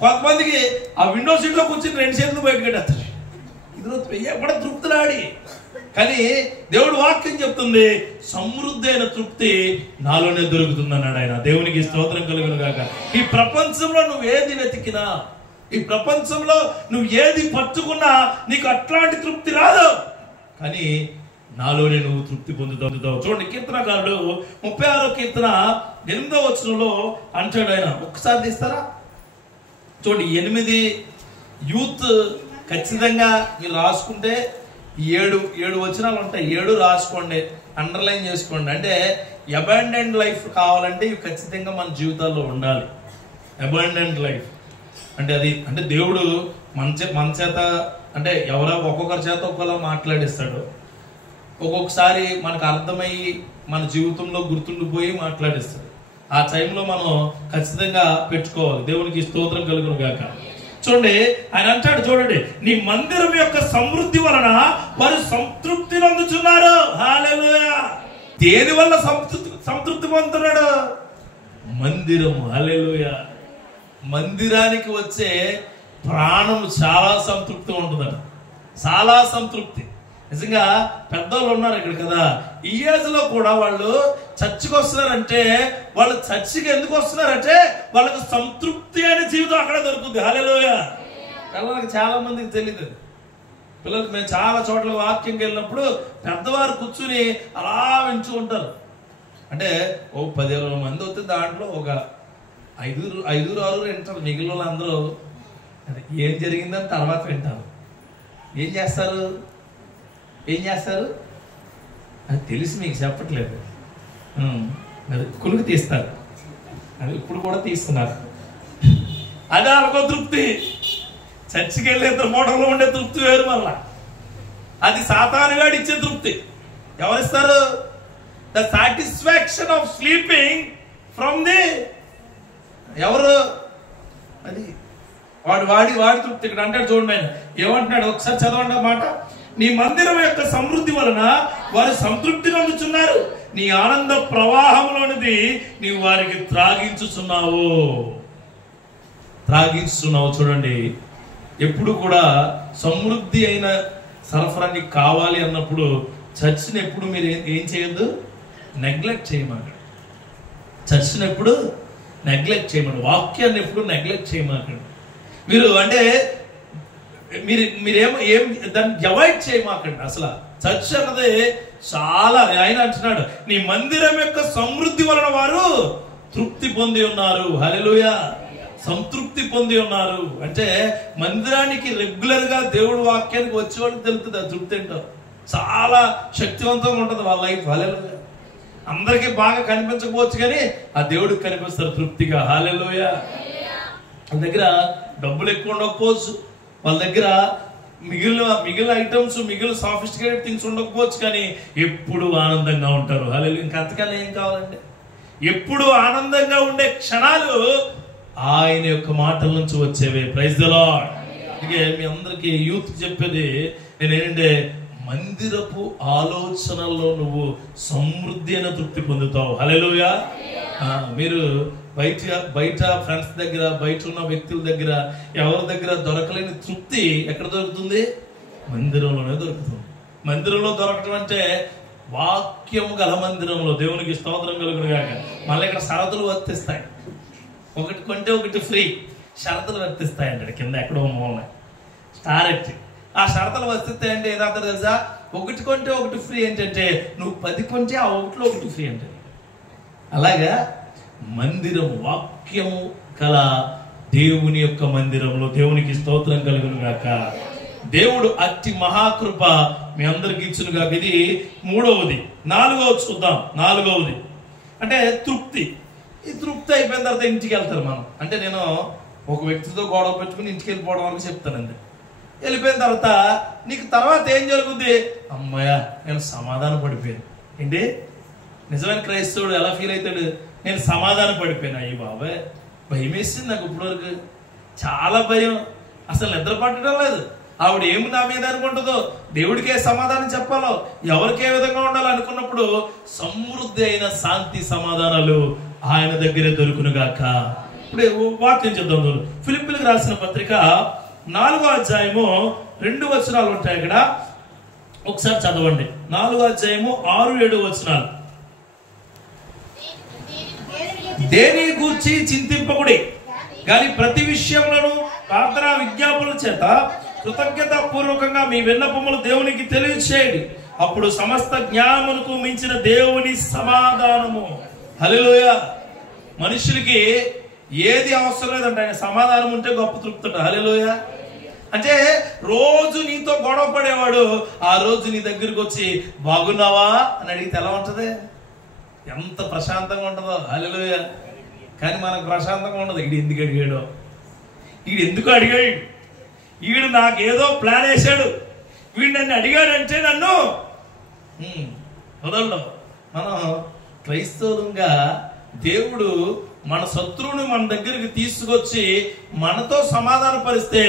కొంతమందికి ఆ విండో సీట్లో కూర్చొని 2 చేతులు బయటకు పెట్టేస్తారు, ఇది ఎక్కడ తృప్తిలాడి. కానీ దేవుడు వాక్యం చెప్తుంది, సమృద్ధి అయిన తృప్తి నాలోనే దొరుకుతుంది అన్నాడు ఆయన. దేవునికి స్తోత్రం కలుగును గాక. ఈ ప్రపంచంలో నువ్వు ఏది వెతికినా, ఈ ప్రపంచంలో నువ్వు ఏది పట్టుకున్నా నీకు అట్లాంటి తృప్తి రాదు, కానీ నాలోనే నువ్వు తృప్తి పొందుతావు. చూడండి, కీర్తనకారుడు 36వ కీర్తన 8వ వచనంలో అంటాడు ఆయన. ఒక్కసారి తీస్తారా? చూడండి, 8 యూత్ ఖచ్చితంగా మీరు రాసుకుంటే 7 వచనాలు ఉంటాయి, 7 రాసుకోండి, అండర్లైన్ చేసుకోండి. అంటే అబాండెంట్ లైఫ్ కావాలంటే ఇవి ఖచ్చితంగా మన జీవితాల్లో ఉండాలి. అబాండెంట్ లైఫ్ అంటే అది అంటే దేవుడు మన చేత అంటే ఎవరో ఒక్కొక్కరి చేత ఒక్కొక్కలా మాట్లాడిస్తాడు. ఒక్కొక్కసారి మనకు అర్థమయ్యి మన జీవితంలో గుర్తుండిపోయి మాట్లాడిస్తాడు. ఆ టైంలో మనం ఖచ్చితంగా పెట్టుకోవాలి. దేవునికి స్తోత్రం కలుగును గాక. చూడండి, ఆయన అంటాడు, చూడండి, నీ మందిరం యొక్క సమృద్ధి వలన వారు సంతృప్తి పొందుతున్నారు. హల్లెలూయా. దేని వల్ల సంతృప్తి పొందుతున్నాడు? మందిరము. హల్లెలూయా. మందిరానికి వచ్చే ప్రాణం చాలా సంతృప్తి ఉంటుందట, చాలా సంతృప్తి. నిజంగా పెద్దవాళ్ళు ఉన్నారు ఇక్కడ కదా, ఈ ఏజ్ లో కూడా వాళ్ళు చర్చికి వస్తున్నారంటే, వాళ్ళు చర్చికి ఎందుకు వస్తున్నారంటే వాళ్ళకి సంతృప్తి అనే జీవితం అక్కడ దొరుకుతుంది. హల్లెలూయా. పిల్లలకి చాలా మందికి తెలియదు. పిల్లలకి మేము చాలా చోట్ల వాక్యంకి వెళ్ళినప్పుడు పెద్దవారు కూర్చుని అలా వింటూ ఉంటారు. అంటే ఓ 10-20 మంది వస్తే దాంట్లో ఒక 5-6 వింటారు, మిగిలిన వాళ్ళందరూ ఏం జరిగిందని తర్వాత వింటారు. ఏం చేస్తారు అది తెలిసి మీకు చెప్పట్లేదు, అది కులుకు తీస్తారు, అది ఇప్పుడు కూడా తీస్తున్నారు. అదే అనుకో తృప్తి. చర్చికి వెళ్ళే మోటంలో ఉండే తృప్తి వేరు. మళ్ళా అది సాతానుగాడు ఇచ్చే తృప్తి. ఎవరిస్తారు? The satisfaction of sleeping from the ఎవరు? అది వాడి తృప్తి. ఇక్కడ అంటాడు చూడండి, ఆయన ఏమంటున్నాడు ఒకసారి చదవండి మాట. నీ మందిరం యొక్క సమృద్ధి వలన వారు సంతృప్తి పొందుతున్నారు, నీ ఆనంద ప్రవాహంలోనిది నీవు వారికి త్రాగించుచున్నావు. చూడండి, ఎప్పుడు కూడా సమృద్ధి అయిన సరఫరా నీకు కావాలి అన్నప్పుడు చర్చిని ఎప్పుడు మీరు ఏం చేయొద్దు, నెగ్లెక్ట్ చేయమాకండి. చర్చిని ఎప్పుడు నెగ్లెక్ట్ చేయమండి, వాక్యాన్ని ఎప్పుడు నెగ్లెక్ట్ చేయమాకండి. మీరు అంటే మీరేమో దాన్ని అవాయిడ్ చేయమాకండి. అసలు చర్చ్ అన్నది చాలా, ఆయన అంటున్నాడు, నీ మందిరం యొక్క సమృద్ధి వలన వారు తృప్తి పొంది ఉన్నారు. హల్లెలూయా. సంతృప్తి పొంది ఉన్నారు అంటే మందిరానికి రెగ్యులర్ గా దేవుడు వాక్యానికి వచ్చేవాడికి తెలుస్తుంది ఆ తృప్తి ఏంటో. చాలా శక్తివంతంగా ఉంటుంది వాళ్ళ లైఫ్. హల్లెలూయా. అందరికీ బాగా కనిపించకపోవచ్చు కానీ ఆ దేవుడికి కనిపిస్తారు తృప్తిగా. హల్లెలూయా. వాళ్ళ దగ్గర డబ్బులు ఎక్కువ ఉండకపోవచ్చు, వాళ్ళ దగ్గర మిగిలిన ఐటమ్స్, మిగిలిన సాఫిస్టికేటెడ్ థింగ్స్ ఉండకపోవచ్చు, కానీ ఎప్పుడు ఆనందంగా ఉంటారు. హల్లెలూయా. ఇంకా అంతకన్నా ఏం కావాలండి? ఎప్పుడు ఆనందంగా ఉండే క్షణాలు ఆయన యొక్క మాటల నుంచి వచ్చేవే. Praise the Lord. అందుకే మీ అందరికి యూత్ చెప్పేది నేనేంటంటే, మందిరపు ఆలోచనల్లో నువ్వు సమృద్ధి అయిన తృప్తి పొందుతావు. హల్లెలూయా. మీరు బయట ఫ్రెండ్స్ దగ్గర, బయట ఉన్న వ్యక్తుల దగ్గర, ఎవరి దగ్గర దొరకలేని తృప్తి ఎక్కడ దొరుకుతుంది? మందిరంలోనే దొరుకుతుంది. మందిరంలో దొరకటం అంటే వాక్యము గల మందిరంలో. దేవునికి స్తోత్రం కలుగును గాక. మళ్ళీ ఇక్కడ షరతులు వర్తిస్తాయి. ఒకటి కొంటే ఒకటి ఫ్రీ, షరతులు వర్తిస్తాయి అంటాడు కింద ఎక్కడో మూల స్టార్ ఎట్టి. ఆ షరతులు వర్తిస్తాయి అంటే ఏదంటారు తెలుసా? ఒకటి కొంటే ఒకటి ఫ్రీ ఏంటంటే నువ్వు 10 కొంటే ఆ ఒకటిలో ఒకటి ఫ్రీ అంటే. అలాగా మందిరం, వాక్యము కల దేవుని యొక్క మందిరంలో. దేవునికి స్తోత్రం కలుగును గాక. దేవుడు అట్టి మహాకృప మీ అందరికి ఇచ్చును గాక. ఇది మూడవది. నాలుగవది చూద్దాం. నాలుగవది అంటే తృప్తి. ఈ తృప్తి అయిపోయిన తర్వాత ఇంటికి వెళ్తారు మనం. అంటే నేను ఒక వ్యక్తితో గొడవ పెట్టుకుని ఇంటికి వెళ్ళిపోవడం వరకు చెప్తానండి. వెళ్ళిపోయిన తర్వాత నీకు తర్వాత ఏం జరుగుద్ది? అమ్మాయ నేను సమాధానం పడిపోయాను. ఏంటి నిజమైన క్రైస్తవుడు ఎలా ఫీల్ అవుతాడు? నేను సమాధానం పడిపోయాను. అయ్యి బాబాయ్ భయం వేసింది నాకు ఇప్పుడు వరకు, చాలా భయం, అసలు నిద్ర పట్టడం లేదు. ఆవిడ ఏమి నా మీద అనుకుంటుందో, దేవుడికే సమాధానం చెప్పాలో, ఎవరికే విధంగా ఉండాలో అనుకున్నప్పుడు సమృద్ధి అయిన శాంతి సమాధానాలు ఆయన దగ్గరే దొరుకునుగాక. ఇప్పుడు వాక్యం చెప్దాం. ఫిలిప్పీలకు రాసిన పత్రిక 4వ అధ్యాయము 2 వచనాలు ఉంటాయి అక్కడ. ఒకసారి చదవండి. 4వ అధ్యాయము 6-7 వచనాలు. దేని గూర్చి చింతింపకుడి, కానీ ప్రతి విషయంలోనూ ప్రార్థనా విజ్ఞాపనల చేత కృతజ్ఞత పూర్వకంగా మీ విన్నపములు దేవునికి తెలియచేయండి. అప్పుడు సమస్త జ్ఞానమునకు మించిన దేవుని సమాధానము. హల్లెలూయా. మనుషులకి ఏది అవసరం లేదంటే ఆయన సమాధానం ఉంటే గొప్ప తృప్తి ఉంటుంది. హల్లెలూయా. అంటే రోజు నీతో గొడవ పడేవాడు ఆ రోజు నీ దగ్గరికి వచ్చి బాగున్నావా అని అడిగితే ఎలా ఉంటది? ఎంత ప్రశాంతంగా ఉంటుందో. హల్లెలూయా. కానీ మనకు ప్రశాంతంగా ఉండదు. ఈడు ఎందుకు అడిగాడు, ఈడు ఎందుకు అడిగాడు, ఈడు నాకేదో ప్లాన్ వేశాడు, వీడు నన్ను అడిగాడంటే నన్ను వదలడం. మనం క్రైస్తవులుగా దేవుడు మన శత్రువుని మన దగ్గరికి తీసుకొచ్చి మనతో సమాధాన పరిస్తే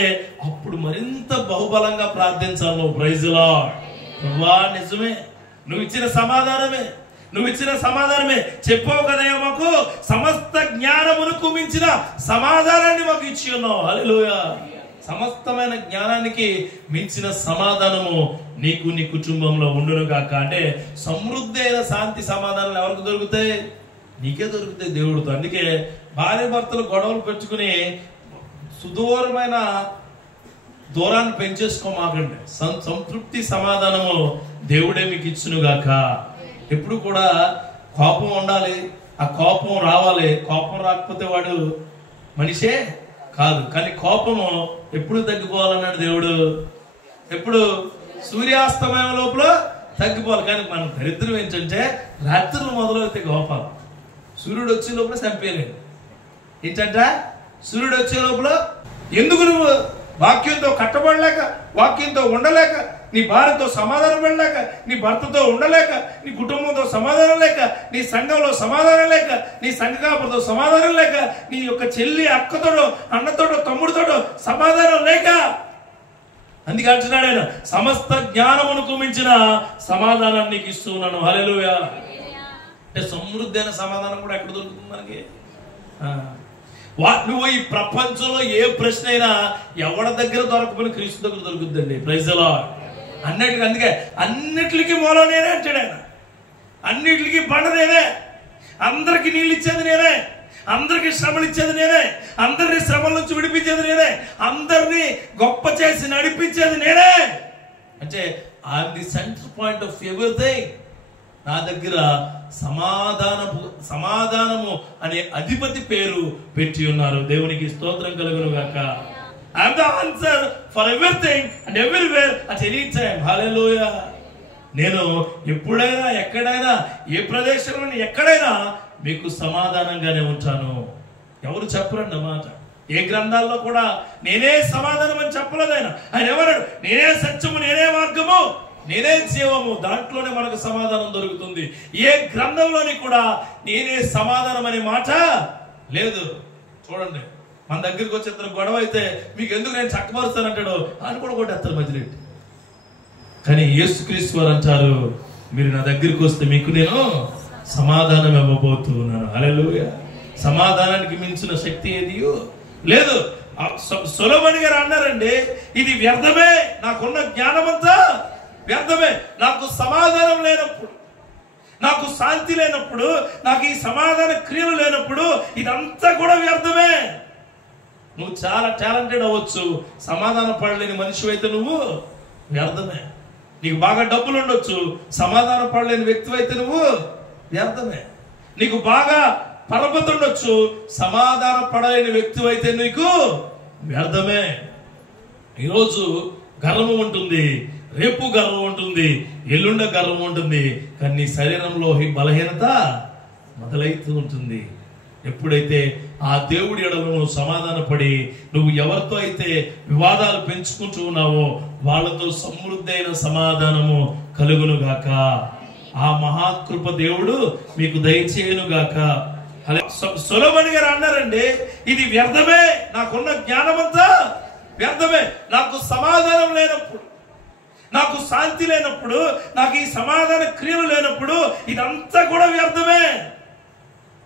అప్పుడు మరింత బహుబలంగా ప్రార్థించాలి. Praise the Lord. ప్రభువా నిజమే, నువ్వు ఇచ్చిన సమాధానమే చెప్పావు కదా, మాకు సమస్త జ్ఞానమునకు మించిన సమాధానాన్ని మాకు ఇచ్చి ఉన్నావు. హల్లెలూయా. సమస్తమైన జ్ఞానానికి మించిన సమాధానము నీకు నీ కుటుంబంలో ఉండును గాక. అంటే సమృద్ధి అయిన శాంతి సమాధానాలు ఎవరికి దొరుకుతాయి? నీకే దొరుకుతాయి దేవుడితో. అందుకే భార్య భర్తలు గొడవలు పెట్టుకుని సుదూరమైన దూరాన్ని పెంచేసుకోమాకండి. సంతృప్తి సమాధానము దేవుడే మీకు ఇచ్చును గాక. ఎప్పుడు కూడా కోపం ఉండాలి, ఆ కోపం రావాలి. కోపం రాకపోతే వాడు మనిషే కాదు. కానీ కోపము ఎప్పుడు తగ్గిపోవాలన్నాడు దేవుడు. ఎప్పుడు? సూర్యాస్తమయం లోపల తగ్గిపోవాలి. కానీ మన దరిద్రం ఏంటంటే రాత్రులు మొదలవుతాయి కోపాలు. సూర్యుడు వచ్చే లోపల చంపేయలేదు. ఏంటంట? సూర్యుడు వచ్చే లోపల ఎందుకు నువ్వు వాక్యంతో కట్టబడలేక, వాక్యంతో ఉండలేక, నీ భార్యతో సమాధానం పడలేక, నీ భర్తతో ఉండలేక, నీ కుటుంబంతో సమాధానం లేక, నీ సంఘంలో సమాధానం లేక, నీ సంఘకాపులతో సమాధానం లేక, నీ యొక్క చెల్లి అక్కతోడో అన్నతోడో తమ్ముడితోడో సమాధానం లేక, అందుకే అంటున్నాడు ఆయన సమస్త జ్ఞానమునకు మించిన సమాధానాన్ని నీకు ఇస్తూ ఉన్నాను. హల్లెలూయా. అంటే సమృద్ధి అయిన సమాధానం కూడా ఎక్కడ దొరుకుతుంది మనకి? నువ్వు ఈ ప్రపంచంలో ఏ ప్రశ్న అయినా ఎవరి దగ్గర దొరకపోయినా క్రీస్తు దగ్గర దొరుకుతుందండి. Praise the Lord. అందుకే అన్నిటికీ మూలం నేనే అంటాడు ఆయన. అన్నిటికీ బండ నేనే, అందరికి నీళ్ళు ఇచ్చేది నేనే, అందరికి శ్రమలు ఇచ్చేది నేనే, అందరినీ శ్రమల నుంచి విడిపించేది నేనే, అందరినీ గొప్ప చేసి నడిపించేది నేనే. అంటే I'm the centre point of everything. నా దగ్గర సమాధానము అనే అధిపతి పేరు పెట్టి ఉన్నారు. దేవునికి స్తోత్రం కలుగును గాక. I am the answer for everything and everywhere at any time. Hallelujah. నేను ఎప్పుడైనా ఎక్కడైనా ఏ ప్రదేశంలో ఎక్కడైనా మీకు సమాధానంగానే ఉంటాను. ఎవరు చెప్పరండి అన్నమాట. ఏ గ్రంథాల్లో కూడా నేనే సమాధానం అని చెప్పలేదు ఆయన. ఆయన ఎవరు? నేనే సత్యము, నేనే మార్గము, నేనే జీవము. దాంట్లోనే మనకు సమాధానం దొరుకుతుంది. ఏ గ్రంథంలోని కూడా నేనే సమాధానం అనే మాట లేదు. చూడండి, మన దగ్గరికి వచ్చే గొడవ అయితే మీకు ఎందుకు నేను చక్కపరుస్తానంటాడు అని కూడా కొట్టేస్తారు మధ్యలో. కానీ యేసుక్రీస్తు వారు అంటారు, మీరు నా దగ్గరికి వస్తే మీకు నేను సమాధానం ఇవ్వబోతున్నాను. హల్లెలూయా. సమాధానానికి మించిన శక్తి ఏది లేదు. సొలొమోను గారు అన్నారండి, ఇది వ్యర్థమే, నాకున్న జ్ఞానమంతా వ్యర్థమే. నాకు సమాధానం లేనప్పుడు, నాకు శాంతి లేనప్పుడు, నాకు ఈ సమాధాన క్రియలు లేనప్పుడు ఇదంతా కూడా వ్యర్థమే. నువ్వు చాలా టాలెంటెడ్ అవ్వచ్చు, సమాధానం పడలేని మనిషి అయితే నువ్వు వ్యర్థమే. నీకు బాగా డబ్బులు ఉండొచ్చు, సమాధానం పడలేని వ్యక్తి అయితే నువ్వు వ్యర్థమే. నీకు బాగా పరపతి ఉండొచ్చు, సమాధానం పడలేని వ్యక్తి అయితే నీకు వ్యర్థమే. ఈరోజు గర్వం ఉంటుంది, రేపు గర్వం ఉంటుంది, ఎల్లుండ గర్వం ఉంటుంది, కానీ నీ శరీరంలో ఈ బలహీనత మొదలైతూ ఉంటుంది. ఎప్పుడైతే ఆ దేవుడి ఎడల నువ్వు సమాధానపడి నువ్వు ఎవరితో అయితే వివాదాలు పెంచుకుంటూ ఉన్నావో వాళ్ళతో సమృద్ధి అయిన సమాధానము కలుగును గాక. ఆ మహాకృప దేవుడు మీకు దయచేయును గాక. సొలొమోను గారు అన్నారండి, ఇది వ్యర్థమే, నాకున్న జ్ఞానమంతా వ్యర్థమే. నాకు సమాధానం లేనప్పుడు, నాకు శాంతి లేనప్పుడు, నాకు ఈ సమాధాన క్రియలు లేనప్పుడు ఇదంతా కూడా వ్యర్థమే.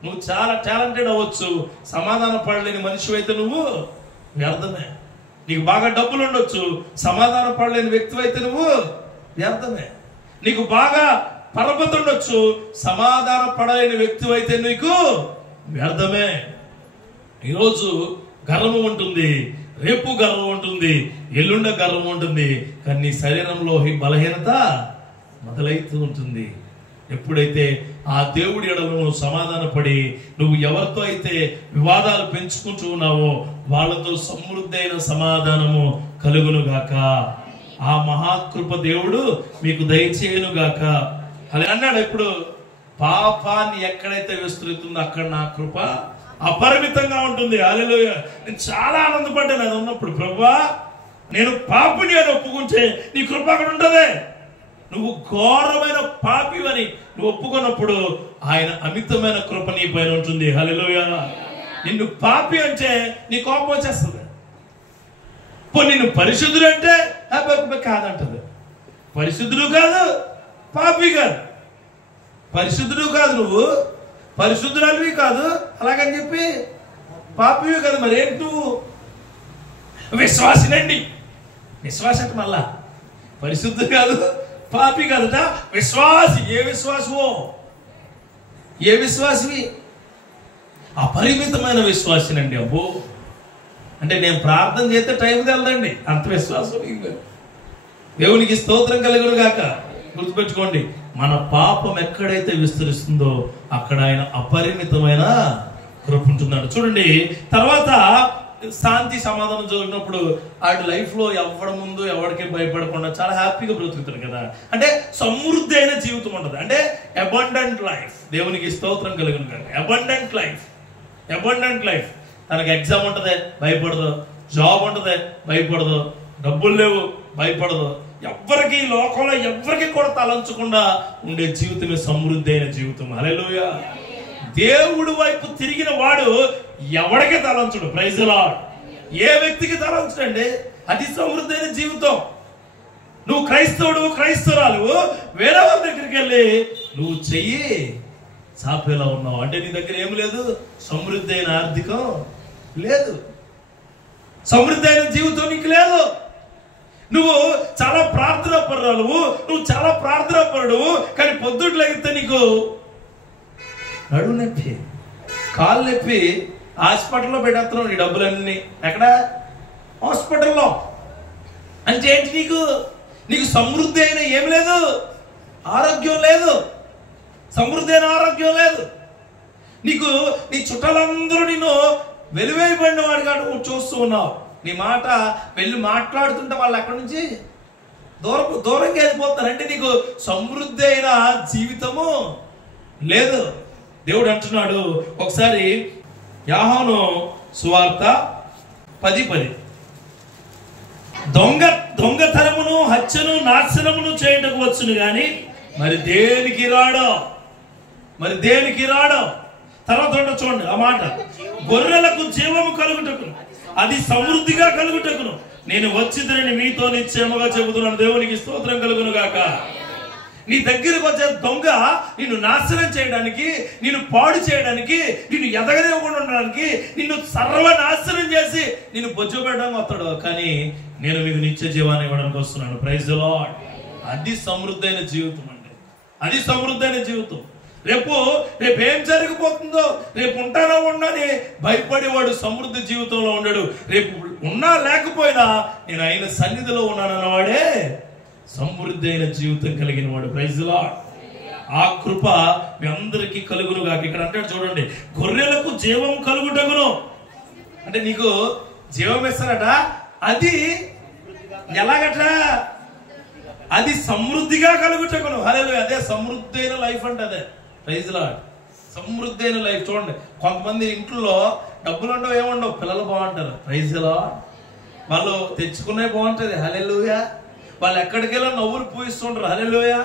నువ్వు చాలా టాలెంటెడ్ అవ్వచ్చు, సమాధానం పడలేని మనిషి అయితే నువ్వు వ్యర్థమే. నీకు బాగా డబ్బులు ఉండొచ్చు, సమాధానం పడలేని వ్యక్తి అయితే నువ్వు వ్యర్థమే. నీకు బాగా పరపతి ఉండొచ్చు, సమాధానం పడలేని వ్యక్తి అయితే నీకు వ్యర్థమే. ఈరోజు గర్వం ఉంటుంది, రేపు గర్వం ఉంటుంది, ఎల్లుండ గర్వం ఉంటుంది, కానీ నీ శరీరంలో ఈ బలహీనత మొదలైతూ ఉంటుంది. ఎప్పుడైతే ఆ దేవుడి ఎడల నువ్వు సమాధానపడి నువ్వు ఎవరితో అయితే వివాదాలు పెంచుకుంటూ ఉన్నావో వాళ్ళతో సమృద్ధి అయిన సమాధానము కలుగును గాక. ఆ మహాకృప దేవుడు మీకు దయచేయును గాక. అలా అన్నాడు. ఎప్పుడు పాపాన్ని ఎక్కడైతే విస్తృతుందో అక్కడ నా కృప అపరిమితంగా ఉంటుంది. హల్లెలూయా. నేను చాలా ఆనందపడ్డాను అది ఉన్నప్పుడు. ప్రభువా, నేను పాపిని అని ఒప్పుకుంటే నీ కృప అక్కడ ఉంటదే. నువ్వు ఘోరమైన పాపివని నువ్వు ఒప్పుకున్నప్పుడు ఆయన అమితమైన కృప నీ పైన ఉంటుంది. హల్లెలూయా. నిన్ను పాపి అంటే నీ కోపం వచ్చేస్తుంది. నిన్ను పరిశుద్ధుడు అంటే కాదంటది. పరిశుద్ధుడు కాదు, పాపి కాదు. పరిశుద్ధుడు కాదు, నువ్వు పరిశుద్ధురాలివి కాదు, అలాగని చెప్పి పాపివి కాదు. మరి ఏంటి నువ్వు? విశ్వాసినండి. విశ్వాస అంటే మళ్ళా పరిశుద్ధుడు కాదు, పాపి కాదట, విశ్వాసి. ఏ విశ్వాసమో? ఏ విశ్వాసివి? అపరిమితమైన విశ్వాసినండి. అబ్బో, అంటే నేను ప్రార్థన చేస్తే టైం తెలదండి, అంత విశ్వాసం. దేవునికి స్తోత్రం కలుగును గాక. గుర్తుపెట్టుకోండి, మన పాపం ఎక్కడైతే విస్తరిస్తుందో అక్కడ ఆయన అపరిమితమైన కృప ఉంటున్నాడు. చూడండి, తర్వాత శాంతి సమాధానం జరిగినప్పుడు ఆడి లైఫ్ లో ఎవరి ముందు ఎవరికి భయపడకుండా చాలా హ్యాపీగా బ్రతుకుతాడు కదా. అంటే సమృద్ధి అయిన జీవితం ఉంటుంది. అంటే అబండెంట్ లైఫ్. దేవునికి స్తోత్రం కలుగును గాక. Abundant life, abundant life. తనకు ఎగ్జామ్ ఉంటుంది, భయపడదు. జాబ్ ఉంటుంది, భయపడదు. డబ్బులు లేవు, భయపడదు. ఎవ్వరికి లోకంలో ఎవ్వరికి కూడా తలంచకుండా ఉండే జీవితమే సమృద్ధి అయిన జీవితం. హల్లెలూయా. దేవుడు వైపు తిరిగిన వాడు ఎవడికి తలంచుడు. Praise the Lord. ఏ వ్యక్తికి తలంచుడండి? అది సమృద్ధి అయిన జీవితం. నువ్వు క్రైస్తవుడు, క్రైస్తవురాలు, వేరే వాళ్ళ దగ్గరికి వెళ్ళి నువ్వు చెయ్యి చాపేలా ఉన్నావు అంటే నీ దగ్గర ఏం లేదు, సమృద్ధి అయిన ఆర్థికం లేదు, సమృద్ధి అయిన జీవితం నీకు లేదు. నువ్వు చాలా ప్రార్థన పరురాలు, నువ్వు చాలా ప్రార్థన పరుడు, కానీ పొద్దుట్లు ఎగితే నీకు నడుము నొప్పి, కాళ్ళు నొప్పి, హాస్పిటల్లో పెట్టేస్తున్నావు నీ డబ్బులన్నీ. ఎక్కడ? హాస్పిటల్లో. అంటే ఏంటి? నీకు సమృద్ధి అయిన ఏం లేదు, ఆరోగ్యం లేదు, సమృద్ధి అయిన ఆరోగ్యం లేదు. నీ చుట్టాలందరూ నిన్ను వెలువైపోయిన వాడిగా నువ్వు చూస్తూ ఉన్నావు. నీ మాట వెళ్ళి మాట్లాడుతుంటే వాళ్ళు అక్కడి నుంచి దూరంగా వెళ్ళిపోతారు. అంటే నీకు సమృద్ధి అయిన జీవితము లేదు. దేవుడు అంటున్నాడు, ఒకసారి యోహాను సువార్త 10:10, దొంగతనమును హత్యను నాశనమును చేయటకు వచ్చును గాని మరి దేనికి రాడో. తర్వాత చూడండి ఆ మాట, గొర్రెలకు జీవము కలుగుటకును అది సమృద్ధిగా కలుగుటకును నేను వచ్చిందని మీతో నిశ్చయముగా చెబుతున్నాను. దేవునికి స్తోత్రం కలుగును గాక. నీ దగ్గరకు వచ్చే దొంగ నిన్ను నాశనం చేయడానికి, నిన్ను పాడు చేయడానికి, నిన్ను ఎదగనివ్వకుండా ఉండడానికి, నిన్ను సర్వనాశనం చేసి నిన్ను బొజ్జు పెట్టడానికి వస్తాడు. కానీ నేను మీకు నిత్య జీవాన్ని ఇవ్వడానికి వస్తున్నాను. Praise the Lord. అది సమృద్ధైన జీవితం అండి. అది సమృద్ధైన జీవితం. రేపు ఏం జరిగిపోతుందో, రేపు ఉంటానో ఉండని భయపడేవాడు సమృద్ధి జీవితంలో ఉండడు. రేపు ఉన్నా లేకపోయినా నేను ఆయన సన్నిధిలో ఉన్నానన్నవాడే సమృద్ధి అయిన జీవితం కలిగిన వాడు. Praise the Lord. ఆ కృప మీ అందరికీ కలుగును గాక. ఇక్కడ అంటే చూడండి, గొర్రెలకు జీవం కలుగుటకును అంటే నీకు జీవం ఇస్తారట. అది ఎలాగట? అది సమృద్ధిగా కలుగుటకును. హల్లెలూయా. అదే సమృద్ధి అయిన లైఫ్ అంటే అదే. Praise lord. సమృద్ధి అయిన లైఫ్. చూడండి, కొంతమంది ఇంట్లో డబ్బులు ఉండవు, ఏముండవు, పిల్లలు బాగుంటారు. Praise Lord. వాళ్ళు తెచ్చుకునే బాగుంటుంది. హల్లెలూయా. వాళ్ళు ఎక్కడికి వెళ్ళి నవ్వులు పూయిస్తుంటారు. హల్లెలూయా.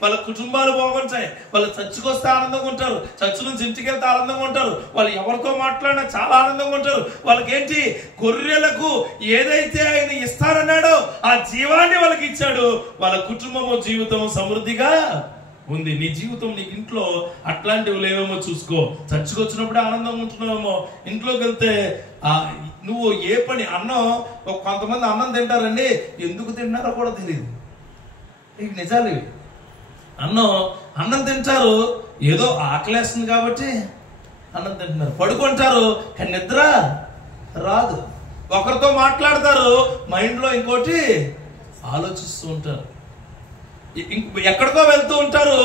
వాళ్ళ కుటుంబాలు బాగుంటాయి. వాళ్ళు చర్చికి వస్తే ఆనందంగా ఉంటారు, చర్చి నుంచి ఇంటికి వెళ్తే ఆనందంగా ఉంటారు, వాళ్ళు ఎవరితో మాట్లాడినా చాలా ఆనందంగా ఉంటారు. వాళ్ళకి ఏంటి, గొర్రెలకు ఏదైతే ఆయన ఇస్తారన్నాడో ఆ జీవాన్ని వాళ్ళకి ఇచ్చాడు. వాళ్ళ కుటుంబము జీవితం సమృద్ధిగా ఉంది. నీ జీవితం, నీకు ఇంట్లో అట్లాంటివి లేవేమో చూసుకో. చర్చికి వచ్చినప్పుడే ఆనందంగా ఉంటున్నావేమో, ఇంట్లోకి వెళ్తే నువ్వు ఏ పని అన్నం, కొంతమంది అన్నం తింటారండి, ఎందుకు తింటారో కూడా తెలియదు. ఇక నిజాలు ఇవి. అన్నం తింటారు, ఏదో ఆకలేస్తుంది కాబట్టి అన్నం తింటున్నారు. పడుకుంటారు కానీ నిద్ర రాదు. ఒకరితో మాట్లాడతారు, మైండ్లో ఇంకోటి ఆలోచిస్తూ ఉంటారు. ఎక్కడికో వెళ్తూ ఉంటారు,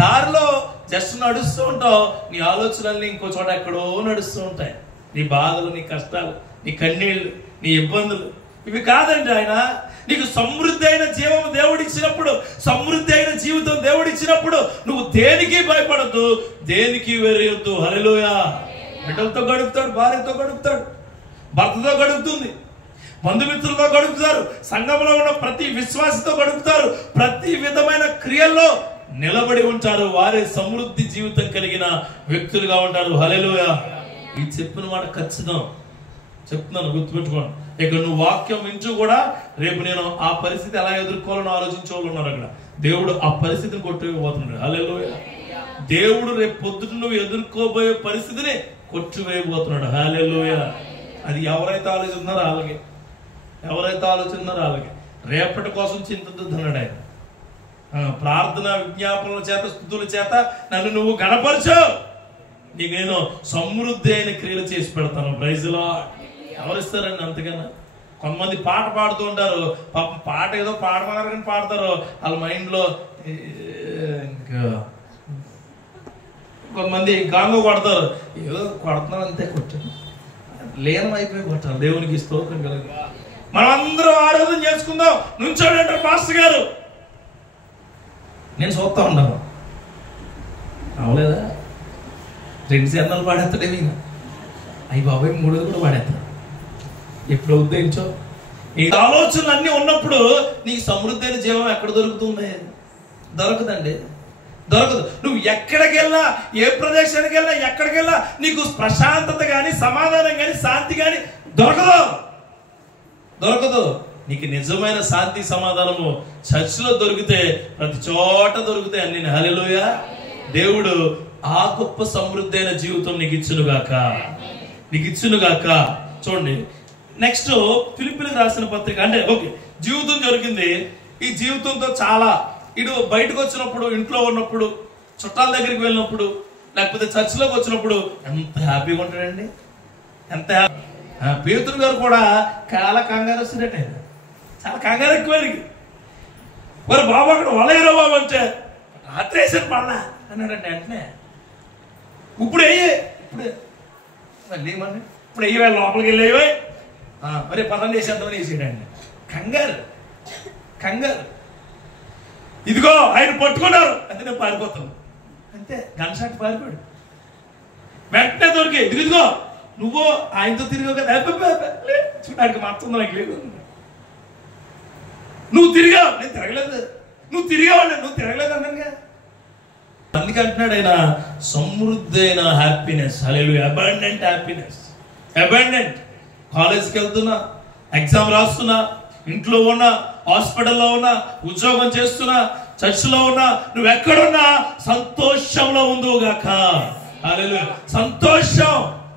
దారిలో జస్ట్ నడుస్తూ ఉంటావు, నీ ఆలోచనల్ని ఇంకో చోట ఎక్కడో నడుస్తూ ఉంటాయి. నీ బాధలు, నీ కష్టాలు, నీ కన్నీళ్ళు, నీ ఇబ్బందులు. ఇవి కాదండి ఆయన. నీకు సమృద్ధి అయిన జీవం దేవుడిచ్చినప్పుడు, సమృద్ధి అయిన జీవితం దేవుడిచ్చినప్పుడు నువ్వు దేనికి భయపడద్దు, దేనికి వెర్రియొద్దు. హల్లెలూయా. బిడ్డలతో గడుపుతాడు, భార్యతో గడుపుతాడు, భర్తతో గడుపుతుంది, బంధుమిత్రులతో గడుపుతారు, సంఘంలో ఉన్న ప్రతి విశ్వాసితో గడుపుతారు, ప్రతి విధమైన క్రియల్లో నిలబడి ఉంటారు. వారే సమృద్ధి జీవితం కలిగిన వ్యక్తులుగా ఉంటారు. హల్లెలూయా. ఈ చెప్పిన మాట ఖచ్చితం చెప్తున్నాను, గుర్తుపెట్టుకోండి. ఇక నువ్వు వాక్యం వింటూ కూడా రేపు నేను ఆ పరిస్థితి ఎలా ఎదుర్కోవాలని ఆలోచించే వాళ్ళు ఉన్నారు. అక్కడ దేవుడు ఆ పరిస్థితిని కొట్టివేయబోతున్నాడు. హల్లెలూయా. దేవుడు రేపు పొద్దుట నువ్వు ఎదుర్కోబోయే పరిస్థితిని కొట్టివేయబోతున్నాడు. హల్లెలూయా. అది ఎవరైతే ఆలోచిస్తున్నారో అలాగే, ఎవరైతే ఆలోచిస్తున్నారో అలాగే. రేపటి కోసం చింతిద్దున్నాడు ఆయన. ప్రార్థన విజ్ఞాపనల చేత, స్తుతుల చేత నన్ను నువ్వు గణపరచు, నీకు నేను సమృద్ధి అయిన క్రియలు చేసి పెడతాను. Praise lord. ఎవరిస్తారండి అంతకన్నా? కొంతమంది పాట పాడుతూ ఉంటారు, పాపం పాట ఏదో పాడమన్నారు కానీ పాడతారు, వాళ్ళ మైండ్లో ఇంకా కొంతమంది గాంగో కొడతారు, ఏదో కొడుతున్నాం అంతే, కొట్టాను లీనం అయిపోయి కొట్టాలి. దేవునికి స్తోత్రం కలుగు. మనం అందరం ఆరాధన చేసుకుందాం. నుంచోడంటారు పాస్టర్ గారు, నేను చూస్తా ఉన్నాను. అవలేదా? 2 చరణాలు పాడేస్తాడే ఈయన. అయ్యి బాబాయ్ 3 కూడా పాడేస్తాడు. ఎప్పుడు ఉద్దేశించో ఈ ఆలోచనలు అన్నీ ఉన్నప్పుడు నీకు సమృద్ధి అయిన జీవం ఎక్కడ దొరుకుతుంది? దొరకదండి, దొరకదు. నువ్వు ఎక్కడికి వెళ్ళినా, ఏ ప్రదేశానికి వెళ్ళినా, ఎక్కడికి వెళ్ళినా నీకు ప్రశాంతత కానీ, సమాధానం కానీ, శాంతి కానీ దొరకదు, దొరకదు. నీకు నిజమైన శాంతి సమాధానము చర్చిలో దొరికితే ప్రతి చోట దొరుకుతాయి అన్ని. హల్లెలూయా. దేవుడు ఆ గొప్ప సమృద్ధి అయిన జీవితం నీకు ఇచ్చునుగాక, నీకు ఇచ్చునుగాక. చూడండి, నెక్స్ట్ ఫిలిప్పీలకు రాసిన పత్రిక. అంటే ఓకే, జీవితం దొరికింది. ఈ జీవితంతో చాలా ఇటు బయటకు వచ్చినప్పుడు, ఇంట్లో ఉన్నప్పుడు, చుట్టాల దగ్గరికి వెళ్ళినప్పుడు, లేకపోతే చర్చిలోకి వచ్చినప్పుడు ఎంత హ్యాపీగా ఉంటాడండి, ఎంత హ్యాపీ. పేతురు గారు కూడా చాలా కంగారు వస్తుందట, చాలా కంగారు ఎక్కువ. మరి బాబు అక్కడ వలయరా బాబు అంటే రాత్రి వేసాను పడలా అన్నాడండి. వెంటనే ఇప్పుడు ఇప్పుడు మళ్ళీ ఏమన్నా ఇప్పుడు వేయ లోపలికి వెళ్ళేవే, మరి పదండి వేసేద్దామని వేసాడండి. కంగారు, కంగారు. ఇదిగో ఆయన పట్టుకున్నారు అంటే నేను పారిపోతాను అంతే. గన్ షాట్ పారిపోయాడు. వెంటనే దొరికి ఇదిగో నువ్వు ఆయనతో తిరిగావు కదా, చూడడానికి మాత్రం నాకు లేదు. నువ్వు తిరిగావు, నేను తిరగలేదు. నువ్వు తిరిగావు, నువ్వు తిరగలేదు అన్నానుగా. అందుకే అంటున్నాడు ఆయన సమృద్ధి అయిన happiness. Hallelujah. Abundant happiness. Abundant. కాలేజ్కి వెళ్తున్నా, ఎగ్జామ్ రాస్తున్నా, ఇంట్లో ఉన్నా, హాస్పిటల్లో ఉన్నా, ఉద్యోగం చేస్తున్నా, చర్చిలో ఉన్నా, నువ్వు ఎక్కడున్నా సంతోషంలో ఉందుగాక. హల్లెలూయా. సంతోషం.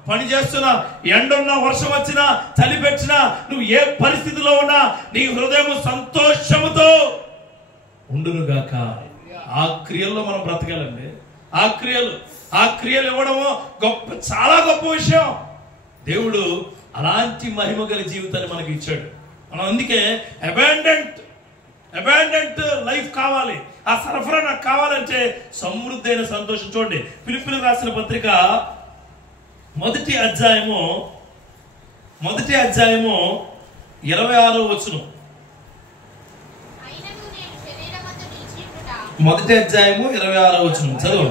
పని చేస్తున్నా, ఎండున్నా, వర్షం వచ్చినా, చలి పెట్టినా, నువ్వు ఏ పరిస్థితిలో ఉన్నా నీ హృదయం సంతోషముతో ఉండునుగాక. ఆ క్రియల్లో మనం బ్రతకాలండి. ఆ క్రియలు ఇవ్వడము గొప్ప, చాలా గొప్ప విషయం. దేవుడు అలాంటి మహిమ గల జీవితాన్ని మనకి ఇచ్చాడు. మనం అందుకే అబాండెంట్ లైఫ్ కావాలి. ఆ సరఫరా నాకు కావాలంటే సమృద్ధి అయిన సంతోషం. చూడండి, ఫిలిప్పీలకు రాసిన పత్రిక 1వ అధ్యాయము 26వ వచనం. మొదటి అధ్యాయము 26వ వచనం చదువు.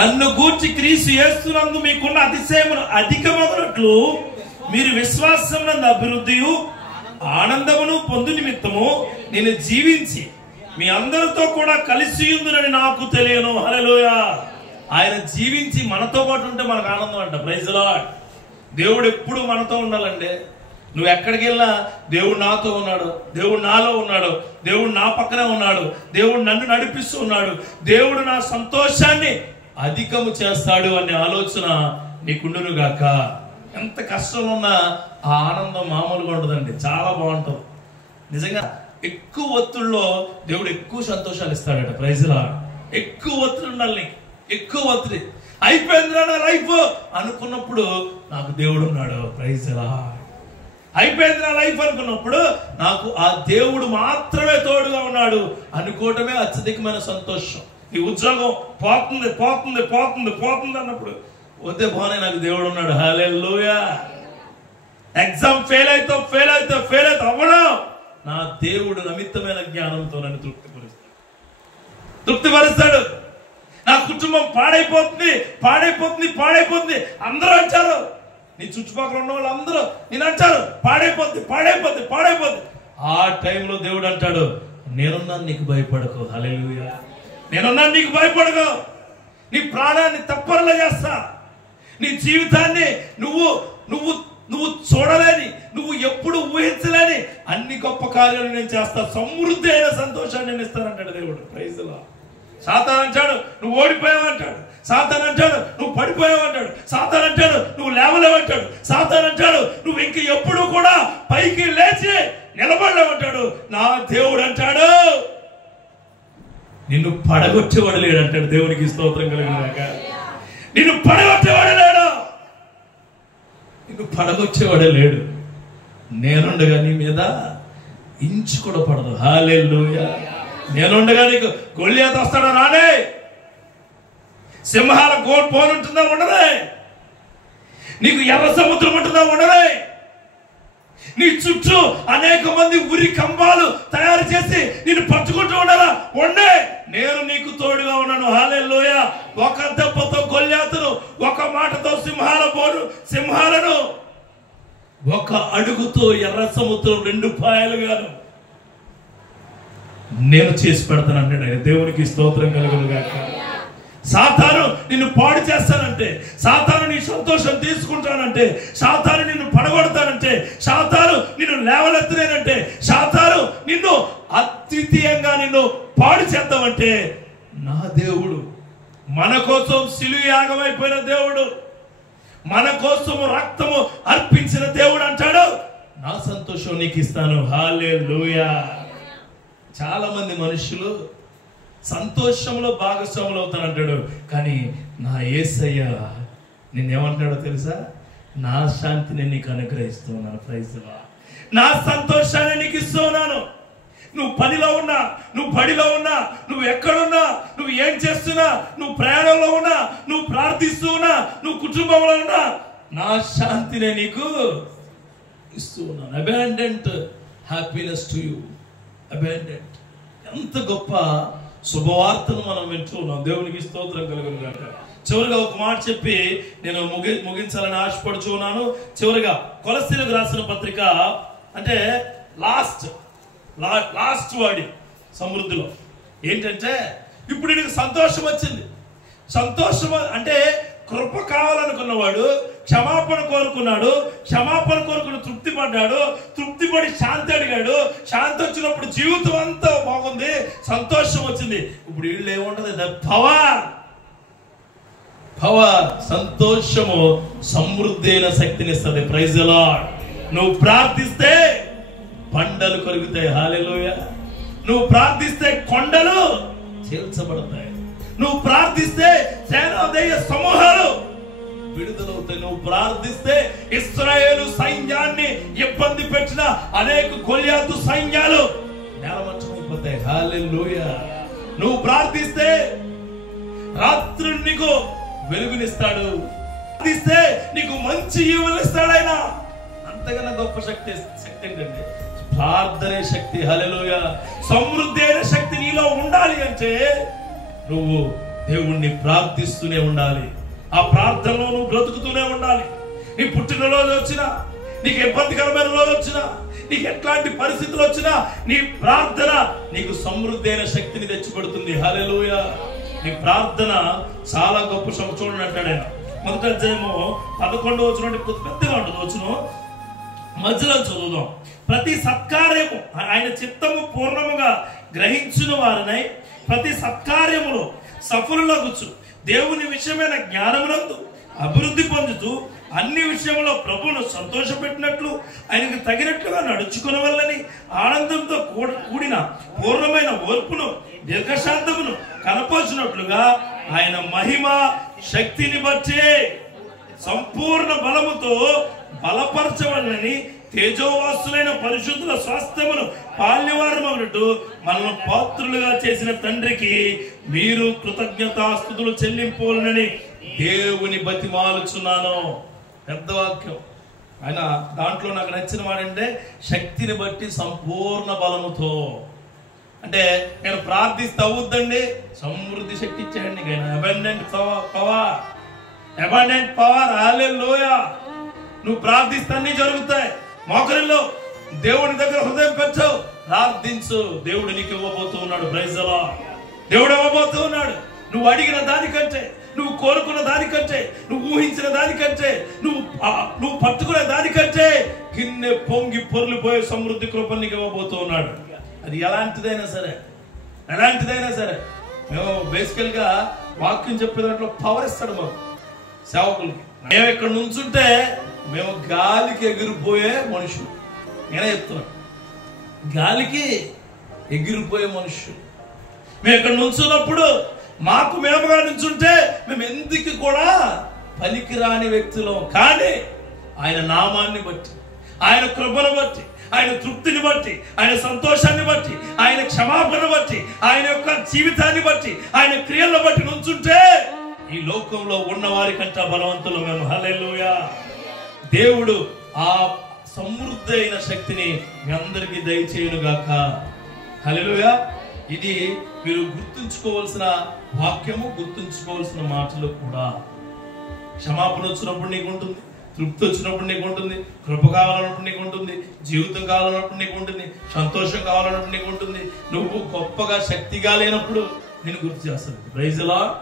నన్ను గూర్చి క్రీస్తు యేసునందు మీకున్న అతిశయమును అధికమగునట్లు మీరు విశ్వాసమునందు అభివృద్ధియు ఆనందమును పొందు నిమిత్తము నేను జీవించి మీ అందరితో కూడా కలిసి ఉందని నాకు తెలియను. హల్లెలూయా. ఆయన జీవించి మనతో పాటు ఉంటే మనకు ఆనందం అంట. Praise the Lord. దేవుడు ఎప్పుడు మనతో ఉండాలండి. నువ్వు ఎక్కడికి వెళ్ళినా దేవుడు నాతో ఉన్నాడు, దేవుడు నాలో ఉన్నాడు, దేవుడు నా పక్కనే ఉన్నాడు, దేవుడు నన్ను నడిపిస్తూ ఉన్నాడు, దేవుడు నా సంతోషాన్ని అధికము చేస్తాడు అనే ఆలోచన నీకుండును గాక. ఎంత కష్టం ఉన్నా ఆ ఆనందం మామూలుగా ఉండదండి, చాలా బాగుంటుంది నిజంగా. ఎక్కువ ఒత్తిడిలో దేవుడు ఎక్కువ సంతోషాలు ఇస్తాడట. Praise the Lord. ఎక్కువ ఒత్తిడి ఉండాలి నీకు, ఎక్కువ ఒత్తిడి. అయిపోయింది నా లైఫ్ అనుకున్నప్పుడు నాకు దేవుడు ఉన్నాడు. Praise the Lord. అయిపోయింది నా లైఫ్ అనుకున్నప్పుడు నాకు ఆ దేవుడు మాత్రమే తోడుగా ఉన్నాడు అనుకోవటమే అత్యధికమైన సంతోషం. ఈ ఉద్యోగం పోతుంది పోతుంది పోతుంది పోతుంది అన్నప్పుడు వద్దే పోనే నాకు దేవుడు ఉన్నాడు. హల్లెలూయా. ఎగ్జామ్ ఫెయిల్ అయితే అవ్వడం నా దేవుడు నిమిత్తమైన జ్ఞానంతో నన్ను తృప్తిపరుస్తాడు. నా కుటుంబం పాడైపోతుంది అందరూ అంటారు, నీ చుట్టుపక్కల ఉన్న వాళ్ళు అందరూ నేను అంటారు పాడైపోద్ది. ఆ టైంలో దేవుడు అంటాడు, నేనున్నాను నీకు భయపడకు. హల్లెలూయా. నేనున్నాను నీకు భయపడకు. నీ ప్రాణాన్ని తప్పరలా చేస్తా. నీ జీవితాన్ని నువ్వు చూడలేని, నువ్వు ఎప్పుడు ఊహించలేని అన్ని గొప్ప కార్యాలు నేను చేస్తా. సమృద్ధి అయిన సంతోషాన్ని నేను ఇస్తానంటాడు దేవుడు. Praise the Lord. సాతాను అంటాడు నువ్వు ఓడిపోయావంటాడు, సాతాను అంటాడు నువ్వు పడిపోయావంటాడు, సాతాను అంటాడు నువ్వు లేవలేవంటాడు, సాతాను అంటాడు నువ్వు ఇంక ఎప్పుడు కూడా పైకి లేచి నిలబడలేవంటాడు. నా దేవుడు అంటాడు నిన్ను పడగొట్టేవాడు లేడు అంటాడు. దేవునికి స్తోత్రం కలుగుగాక. నిన్ను పడగొట్టేవాడు లేడు, నిన్ను పడగొచ్చేవాడే లేడు. నేనుండగా నీ మీద ఇంచు కూడా పడదు. హల్లెలూయా. నేనుండగా నీకు గొల్లియాతు వస్తాడా రానే, సింహాల పోనుంటుందా ఉండదే, నీకు ఎర్ర సముద్రం ఉంటుందా ఉండదే, నీ చుట్టూ అనేక మంది ఉరి కంబాలు తయారు చేసి నిన్ను పట్టుకుంటూ ఉండాలా ఉండే, నేను నీకు తోడుగా ఉన్నాను. హల్లెలూయా. ఒక దెబ్బతో గొల్లియాతును, ఒక మాటతో సింహాలను, ఒక అడుగుతో ఎర్ర సముద్రం 2 పాయలుగాను నేను చేసి పెడతాను అంటాడు ఆయన. దేవునికి స్తోత్రం కలుగును గాక. సాతాను నిన్ను పాడు చేస్తానంటే, సాతాను నీ సంతోషం తీసుకుంటానంటే, సాతాను నిన్ను పడగొడతానంటే, సాతాను నిన్ను లేవనెత్తలేనంటే, సాతాను నిన్ను అద్వితీయంగా నిన్ను పాడు చేద్దామంటే, నా దేవుడు మన కోసం సిలువ యాగమైపోయిన దేవుడు, మన కోసం రక్తము అర్పించిన దేవుడు అంటాడు నా సంతోషం నీకు ఇస్తాను. హల్లెలూయా. చాలా మంది మనుషులు సంతోషంలో భాగస్వాములు అవుతానంటాడు, కానీ నా యేసయ్య నిన్నేమంటాడో తెలుసా? నా శాంతిని నీకు అనుగ్రహిస్తున్నాను. Praise the lord. నా సంతోషాన్ని నీకు ఇస్తున్నాను. నువ్వు పనిలో ఉన్నా, నువ్వు బడిలో ఉన్నా, నువ్వు ఎక్కడున్నా, నువ్వు ఏం చేస్తున్నా, నువ్వు ప్రయాణంలో ఉన్నా, నువ్వు ప్రార్థిస్తూ ఉన్నా, నువ్వు కుటుంబంలో ఉన్నా, నా శాంతిని నీకు ఇస్తూ ఉన్నాను. Abundant happiness to you. Abundant. ఎంత గొప్ప శుభవార్తను మనం వింటూ ఉన్నాం. దేవునికి స్తోత్రం కలుగును గాక. చివరిగా ఒక మాట చెప్పి నేను ముగించాలని ఆశపడుచు ఉన్నాను. చివరిగా కొలస్సీలకు రాసిన పత్రిక అంటే లాస్ట్ వాడి సమృద్ధిలో ఏంటంటే, ఇప్పుడు నీకు సంతోషం వచ్చింది. సంతోషం అంటే కృప కావాలనుకున్నవాడు క్షమాపణ కోరుకున్నాడు, క్షమాపణ కోరుకుని తృప్తి పడ్డాడు, తృప్తిపడి శాంతి అడిగాడు, శాంతి వచ్చినప్పుడు జీవితం అంతా బాగుంది, సంతోషం వచ్చింది. ఇప్పుడు వీళ్ళు ఏముంటది? పవర్ సంతోషము సమృద్ధి అయిన శక్తిని ఇస్తుంది. Praise the Lord. నువ్వు ప్రార్థిస్తే బండలు కరుగుతాయి. హల్లెలూయా. నువ్వు ప్రార్థిస్తే కొండలు చీల్చబడతాయి. నువ్వు ప్రార్థిస్తే సేనాదేయ సమూహాలు విడుదలవుతాయి. నువ్వు ప్రార్థిస్తే ఇశ్రాయేలు సైన్యాన్ని ఇబ్బంది పెట్టిన అనేక గొల్లియాతు సైన్యాలు నేలమట్టమైపోతాయి. హల్లెలూయా. నువ్వు ప్రార్థిస్తే రాత్రి నీకు వెలుగునిస్తాడు, ప్రార్థిస్తే నీకు మంచి ఈవులు ఇస్తాడు ఆయన. అంత అంతకన్నా గొప్ప శక్తి ఏంటంటే ప్రార్థనే శక్తి. హల్లెలూయా. సమృద్ధి అయిన శక్తి నీలో ఉండాలి అంటే నువ్వు దేవుణ్ణి ప్రార్థిస్తూనే ఉండాలి. ఆ ప్రార్థనలో నువ్వు బ్రతుకుతూనే ఉండాలి. నీ పుట్టినరోజు వచ్చినా, నీకు ఇబ్బందికరమైన రోజు వచ్చినా, నీకు ఎట్లాంటి పరిస్థితులు వచ్చినా నీ ప్రార్థన నీకు సమృద్ధి అయిన శక్తిని తెచ్చిపెడుతుంది. హల్లెలూయా. నీ ప్రార్థన చాలా గొప్ప చూడండి అంటాడు ఆయన. మొదటి అధ్యాయము 11వ వచనం పెద్దగా ఉంటుంది వచనం, మధ్యలో చదువుదాం. ప్రతి సత్కార్యము ఆయన చిత్తము పూర్ణముగా గ్రహించిన వారినై ప్రతి సత్కార్యములో సఫలులగుచు దేవుని విషయమైన జ్ఞానమునందు అభివృద్ధి పొందుతూ అన్ని విషయంలో ప్రభువును సంతోషపెట్టినట్లు ఆయనకు తగినట్లుగా నడుచుకునవల్లని ఆనందంతో కూడిన పూర్ణమైన ఓర్పును దీర్ఘశాంతమును కనపరిచినట్లుగా ఆయన మహిమ శక్తిని బట్టే సంపూర్ణ బలముతో బలపరచవలని తేజోవాసులైన పరిశుద్ధుల స్వాస్థ్యమును పాల్యవారమన్నట్టు మనల్ని పాత్రులుగా చేసిన తండ్రికి మీరు కృతజ్ఞతాస్తుతులు చెల్లింపులని దేవుని బతిమాలుచున్నాను. పెద్ద వాక్యం. ఆయన దాంట్లో నాకు నచ్చిన వాడంటే శక్తిని బట్టి సంపూర్ణ బలముతో. అంటే నేను ప్రార్థిస్తే అవుద్దండి, సమృద్ధి శక్తి ఇచ్చేయండి. Abundant power. హల్లెలూయా. నువ్వు ప్రార్థిస్తే అన్ని జరుగుతాయి. మోకరిలో దేవుని దగ్గర హృదయం పెట్టావు, ప్రార్థించు, దేవుడు నీకు ఇవ్వబోతూ ఉన్నాడు. Praise the Lord. దేవుడు ఇవ్వబోతూ ఉన్నాడు. నువ్వు అడిగిన దానికంటే, నువ్వు కోరుకున్న దానికంటే, నువ్వు ఊహించిన దానికంటే, నువ్వు పట్టుకునే దానికంటే గిన్నె పొంగి పొర్లిపోయే సమృద్ధి కృపను నీకు ఇవ్వబోతూ ఉన్నాడు. అది ఎలాంటిదైనా సరే. మేము బేసికల్ గా వాక్యం చెప్పే దాంట్లో పవర్ ఇస్తాడు మాకు సేవకులకి. మేము ఇక్కడ నుంచుంటే మేము గాలికి ఎగిరిపోయే మనుషులు. నేనే చెప్తున్నాను, గాలికి ఎగిరిపోయే మనుషులు. మేము ఇక్కడ నుంచున్నప్పుడు మాకు మేముగా నుంచుంటే మేము ఎందుకు కూడా పనికిరాని వ్యక్తులం. కానీ ఆయన నామాన్ని బట్టి, ఆయన కృపను బట్టి, ఆయన తృప్తిని బట్టి, ఆయన సంతోషాన్ని బట్టి, ఆయన క్షమాపణ బట్టి, ఆయన యొక్క జీవితాన్ని బట్టి, ఆయన క్రియలను బట్టి నుంచుంటే ఈ లోకంలో ఉన్న వారి కంటే బలవంతులు మేము. హల్లెలూయా. దేవుడు ఆ సమృద్ధి అయిన శక్తిని మీ అందరికీ దయచేయును గాక. హల్లెలూయా. ఇది మీరు గుర్తుంచుకోవాల్సిన వాక్యము, గుర్తుంచుకోవాల్సిన మాటలు కూడా. క్షమాపణ వచ్చినప్పుడు నీకు ఉంటుంది, తృప్తి వచ్చినప్పుడు నీకు ఉంటుంది, కృప కావాలన్నప్పుడు నీకు ఉంటుంది, జీవితం కావాలన్నప్పుడు నీకు ఉంటుంది, సంతోషం కావాలన్నప్పుడు నీకు ఉంటుంది. నువ్వు గొప్పగా శక్తిగా లేనప్పుడు నేను గుర్తు చేస్తాను. Praise the lord.